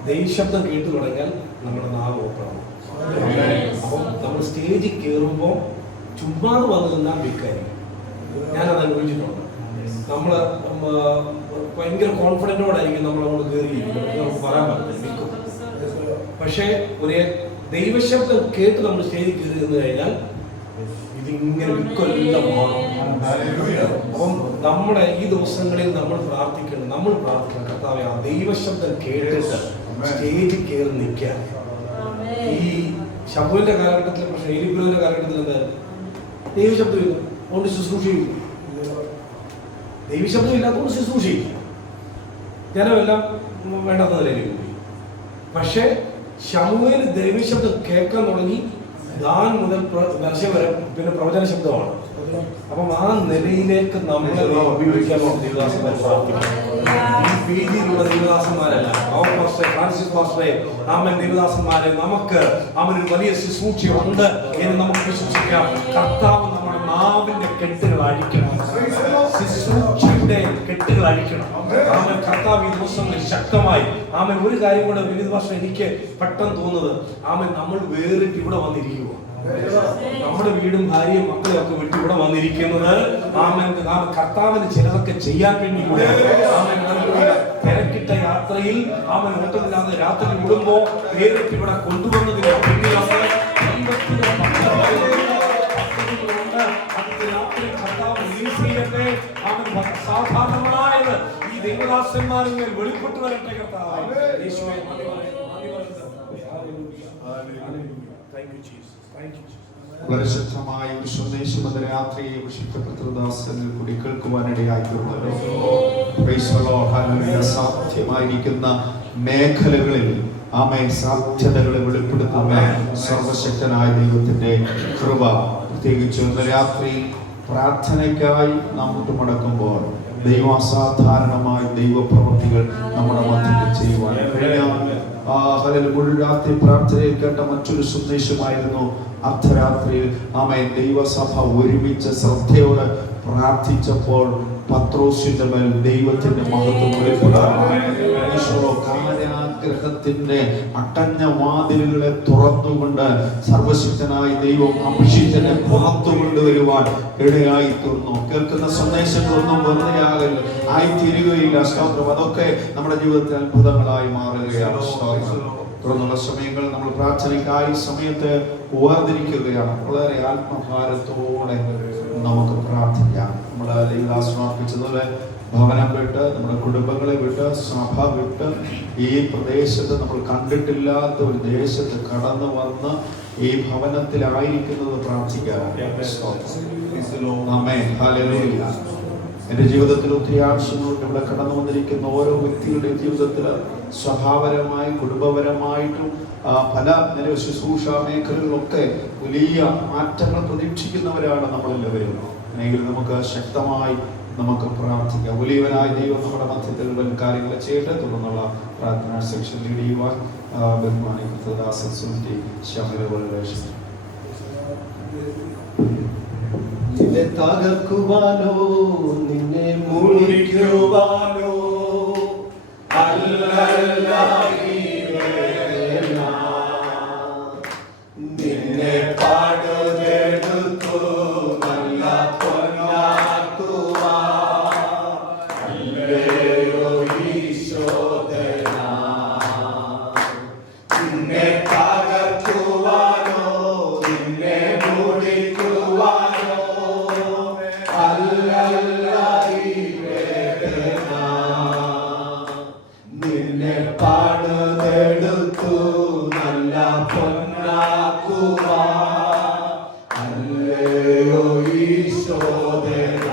ദൈവശബ്ദം കേട്ടു തുടങ്ങിയാൽ നമ്മുടെ നാവ് ഓപ്പണാണ്. അപ്പം നമ്മൾ സ്റ്റേജിൽ കയറുമ്പോൾ ചുമ്മാതെ വന്നു നിന്നാൽ വിൽക്കായിരിക്കും. ഞാനത് അനുഭവിച്ചിട്ടുണ്ട്. നമ്മൾ ഭയങ്കര കോൺഫിഡൻറ്റോടായിരിക്കും നമ്മൾ അങ്ങോട്ട് കയറിയിരിക്കും. നമുക്ക് പറയാൻ പറ്റത്തില്ല വിൽക്കും. പക്ഷേ ഒരു ദൈവശബ്ദം കേട്ട് നമ്മൾ സ്റ്റേജിൽ കയറി നിന്ന് കഴിഞ്ഞാൽ ഇതിങ്ങനെ വിൽക്കെല്ലാം മാറും. അപ്പം നമ്മുടെ ഈ ദിവസങ്ങളിൽ നമ്മൾ പ്രാർത്ഥിക്കണം കർത്താവേ ആ ദൈവശബ്ദം കേട്ടിട്ട് സ്റ്റേജിൽ കയറി നിൽക്കാൻ. ഈ ശബുവിന്റെ കാലഘട്ടത്തിൽ പക്ഷേ എലിപ്പുലിന്റെ കാലഘട്ടത്തിൽ എന്തായാലും ദൈവശബ്ദമില്ല, അതുകൊണ്ട് ശുശ്രൂഷയില്ല. ദൈവശബ്ദം ഇല്ലാത്തതുകൊണ്ട് ശുശ്രൂഷയില്ല. ജനമെല്ലാം വേണ്ടാത്ത നിലയിലേക്ക് പോയി. പക്ഷെ ശമൂവേൽ ദൈവശബ്ദം കേൾക്കാൻ തുടങ്ങി. ദാൻ മുതൽ വർഷ വരെ പിന്നെ പ്രവചന ശബ്ദമാണ്. അപ്പം ആ നിലയിലേക്ക് നമ്മളെ ഉപയോഗിക്കാൻ ദേവദാസന്മാർ പ്രാർത്ഥിക്കണം. ഈ പേജിലുള്ള ദേവദാസന്മാരല്ല, ഫ്രാൻസിസ് പാസ്റ്ററെ ആമൻ ദേവദാസന്മാരെ നമുക്ക് അവനൊരു വലിയ ശുശ്രൂഷയുണ്ട് എന്ന് നമുക്ക് വിശ്വസിക്കാം. കർത്താവ് നമ്മുടെ നാവിന്റെ കെട്ടുകൾ അഴിക്കണം, ശുശ്രൂഷയുടെ കെട്ടുകൾ അഴിക്കണം. ആമൻ കർത്താവ് ഈ ദിവസങ്ങളിൽ ശക്തമായി ആമൻ ഒരു കാര്യം കൂടെ വിനീത് പാസ്റ്റർ എനിക്ക് പെട്ടെന്ന് തോന്നുന്നത്, ആമൻ നമ്മൾ വേറിട്ട് ഇവിടെ വന്നിരിക്കുക. നമ്മുടെ വീടും ഭാര്യയും മക്കളെ ഒക്കെ വിട്ട് ഇവിടെ വന്നിരിക്കുന്നത് ആമൻ കർത്താവിന് ചിലതൊക്കെ ചെയ്യാൻ വേണ്ടി കൂടെ. ആമൻ തിരക്കിട്ട യാത്രയിൽ ആമൻ ഓട്ടമില്ലാതെ രാത്രി വിടുമ്പോ വേറിട്ട് ഇവിടെ കൊണ്ടുവന്നതിന് പിന്നിലാണ് സാധാരണമായത് ഈ ദൈവദാസന്മാരിൽ വെളിപ്പെട്ടു വരട്ടെ. കർത്താവ് യേശുവേ Thank you, Jesus. Thank you, Jesus. വളരെ ശക്തമായ ഒരു സന്ദേശം എന്ന രാത്രിയെ വിശുദ്ധ കർത്തൃദാസനിൽ കൂടി കേൾക്കുവാനിടയായി തീർന്നല്ലോ. Praise the Lord. Hallelujah. സാധ്യമായിരിക്കുന്ന മേഖലകളിൽ സാധ്യതകളെ വെളിപ്പെടുത്തുന്ന സർവശക്തനായ ദൈവത്തിന്റെ കൃപ, പ്രത്യേകിച്ച് ഇന്ന് രാത്രി പ്രാർത്ഥനയ്ക്കായി നാം മുട്ടുമടക്കുമ്പോൾ ദൈവം അസാധാരണമായ ദൈവപ്രവൃത്തികൾ നമ്മുടെ മധ്യത്തിൽ ചെയ്യുവാൻ മുഴുവൻ രാത്രി പ്രാർത്ഥനയിൽ കേട്ട മറ്റൊരു സന്ദേശമായിരുന്നു അർദ്ധരാത്രിയിൽ ദൈവസഭ ഒരുമിച്ച് ശ്രദ്ധയോടെ പ്രാർത്ഥിച്ചപ്പോൾ പത്രോസിന്റെ മേൽ ദൈവത്തിന്റെ മഹത്വം കാരാഗ്രഹത്തിന്റെ അടഞ്ഞ വാതിലുകളെ തുറന്നുകൊണ്ട് സർവശക്തനായ ദൈവം അഭിഷിക്തനെ പുറത്തു കൊണ്ടുവരുവാൻ ഇടയായി തീർന്നു. കേൾക്കുന്ന സന്ദേശങ്ങളൊന്നും വെറുതെ ആയിത്തീരുകയില്ല. സ്തോത്രം. അതൊക്കെ നമ്മുടെ ജീവിതത്തിൽ അത്ഭുതങ്ങളായി മാറുകയാണ്. തുടർന്നുള്ള സമയങ്ങൾ നമ്മൾ പ്രാർത്ഥനയ്ക്കായി സമയത്ത് വേർതിരിക്കുകയാണ്. വളരെ ആത്മഭാരത്തോടെ നമുക്ക് പ്രാർത്ഥിക്കാം. നമ്മുടെ ദൈവദാസൻ അർപ്പിച്ചതുപോലെ ഭവനം വിട്ട്, നമ്മുടെ കുടുംബങ്ങളെ വിട്ട്, സഭ വിട്ട്, ഈ പ്രദേശത്ത് നമ്മൾ കണ്ടിട്ടില്ലാത്ത ഒരു ദേശത്ത് കടന്നു വന്ന് ഈ ഭവനത്തിലായിരിക്കുന്നത് പ്രാർത്ഥിക്കാനാണ്. എന്റെ ജീവിതത്തിൽ ഒത്തിരി ആവശ്യങ്ങളുണ്ട്. ഇവിടെ കടന്നു വന്നിരിക്കുന്ന ഓരോ വ്യക്തികളുടെ ജീവിതത്തിൽ സ്വഭാവപരമായി കുടുംബപരമായിട്ടും പല നില ശുശ്രൂഷ മേഖലകളിലൊക്കെ വലിയ മാറ്റങ്ങൾ പ്രതീക്ഷിക്കുന്നവരാണ് നമ്മളെല്ലാവരും. എങ്കിൽ നമുക്ക് ശക്തമായി നമുക്ക് പ്രാർത്ഥിക്കാം. വലിയവനായ ദൈവം നമ്മുടെ മധ്യത്തിൽ വലിയ കാര്യങ്ങൾ ചെയ്യട്ടെ. തുടർന്നുള്ള പ്രാർത്ഥനാ സെക്ഷൻ ലീഡ് ചെയ്യുവാൻ ബഹുമാനിക്കുന്ന ദാസൻ സുനിറ്റി ശമല വളരെ നിന്നെ തകർക്കുവാനോ നിന്നെ മുറിക്കുവാനോ നിന്നെ പാടുതെടുത്തു നല്ല പൊന്നാക്കുവാ അല്ലയോ ഈശോദന. നിന്നെ തകർക്കുവാനോ നിന്നെ മുറിക്കുവാനോ നിന്നെ പാടുതെടുത്തു നല്ല പൊന്നാക്കുവാ അല്ലയോ ഈശോദന.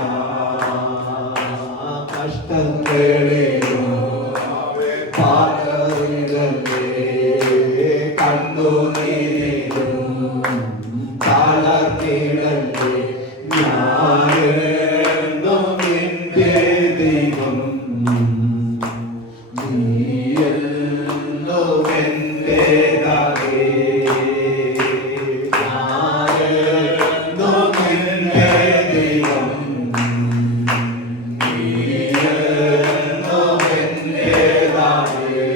കഷ്ടങ്ങളിലും പാതറിടലേ കണ്ണുനീരിലും തളർന്നിടലേ ഞാനെന്നും നിന്റെ ദൈവം നീയെന്നും എന്റേതാകേ. ഞാനെന്നും നിന്റെ ദൈവം നീയെന്നും എന്റേതാകേ.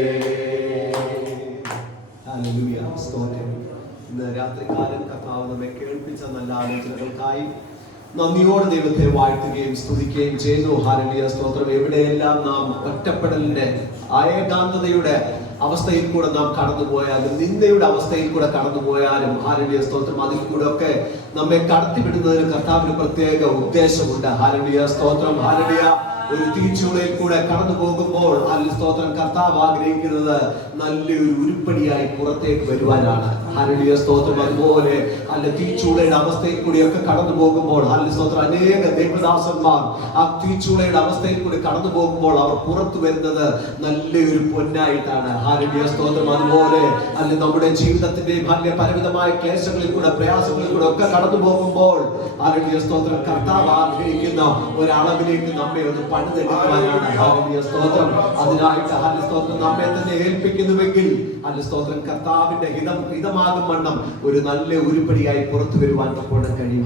ഹല്ലേലൂയ. സ്തോത്രം. ഇന്ന് രാത്രികാലം കർത്താവ് നമ്മെ കേൾപ്പിച്ച നല്ല ആലോചനകൾക്കായി നന്ദിയോടെ ദൈവത്തെ വാഴ്ത്തുകയും സ്തുതിക്കുകയും ചെയ്തു. ഹല്ലേലൂയ. സ്തോത്രം. എവിടെയെല്ലാം നാം ഒറ്റപ്പെടലിന്റെ ഏകാന്തതയുടെ അവസ്ഥയിൽ കൂടെ നാം കടന്നുപോയാലും നിന്ദയുടെ അവസ്ഥയിൽ കൂടെ കടന്നുപോയാലും ഹല്ലേലൂയ. സ്തോത്രം. അതിൽ കൂടെ ഒക്കെ നമ്മെ കടത്തിവിടുന്നതിന് കർത്താവിന് പ്രത്യേക ഉദ്ദേശമുണ്ട്. ഹല്ലേലൂയ. സ്തോത്രം. ഹല്ലേലൂയ. ഒരു തീച്ചൂളയിൽ കൂടെ കടന്നു പോകുമ്പോൾ സ്തോത്രം കർത്താവ് ആഗ്രഹിക്കുന്നത് നല്ലൊരു ഉരുപ്പടിയായി പുറത്തേക്ക് വരുവാനാണ്. ഹല്ലേലൂയ. സ്തോത്രം. അതുപോലെ തീച്ചൂളയുടെ അവസ്ഥയിൽ കൂടിയൊക്കെ കടന്നു പോകുമ്പോൾ സ്തോത്രം അനേക ദൈവദാസന്മാർ ആ തീച്ചൂളയുടെ അവസ്ഥയിൽ കൂടി കടന്നു പോകുമ്പോൾ അവർ പുറത്തു വരുന്നത് നല്ലൊരു പൊന്നായിട്ടാണ്. ഹല്ലേലൂയ. സ്തോത്രം. അതുപോലെ നമ്മുടെ ജീവിതത്തിന്റെ പലവിധമായ ക്ലേശങ്ങളിൽ കൂടെ പ്രയാസങ്ങളിൽ കൂടെ ഒക്കെ കടന്നു പോകുമ്പോൾ ഹല്ലേലൂയ. സ്തോത്രം കർത്താവ് ആഗ്രഹിക്കുന്ന ഒരളവിലേക്ക് നമ്മെ ഒന്ന് പണിതെടുക്കുവാനാണ്. ഹല്ലേലൂയ. സ്തോത്രം. അതിനായിട്ട് സ്തോത്രം നമ്മെ തന്നെ ഏൽപ്പിക്കുന്നുവെങ്കിൽ സ്തോത്രം കർത്താവിന്റെ ഹിതമാകും വണ്ണം ഒരു നല്ല ഉരുപ്പടിയായി പുറത്തു വരുവാൻ കഴിയും.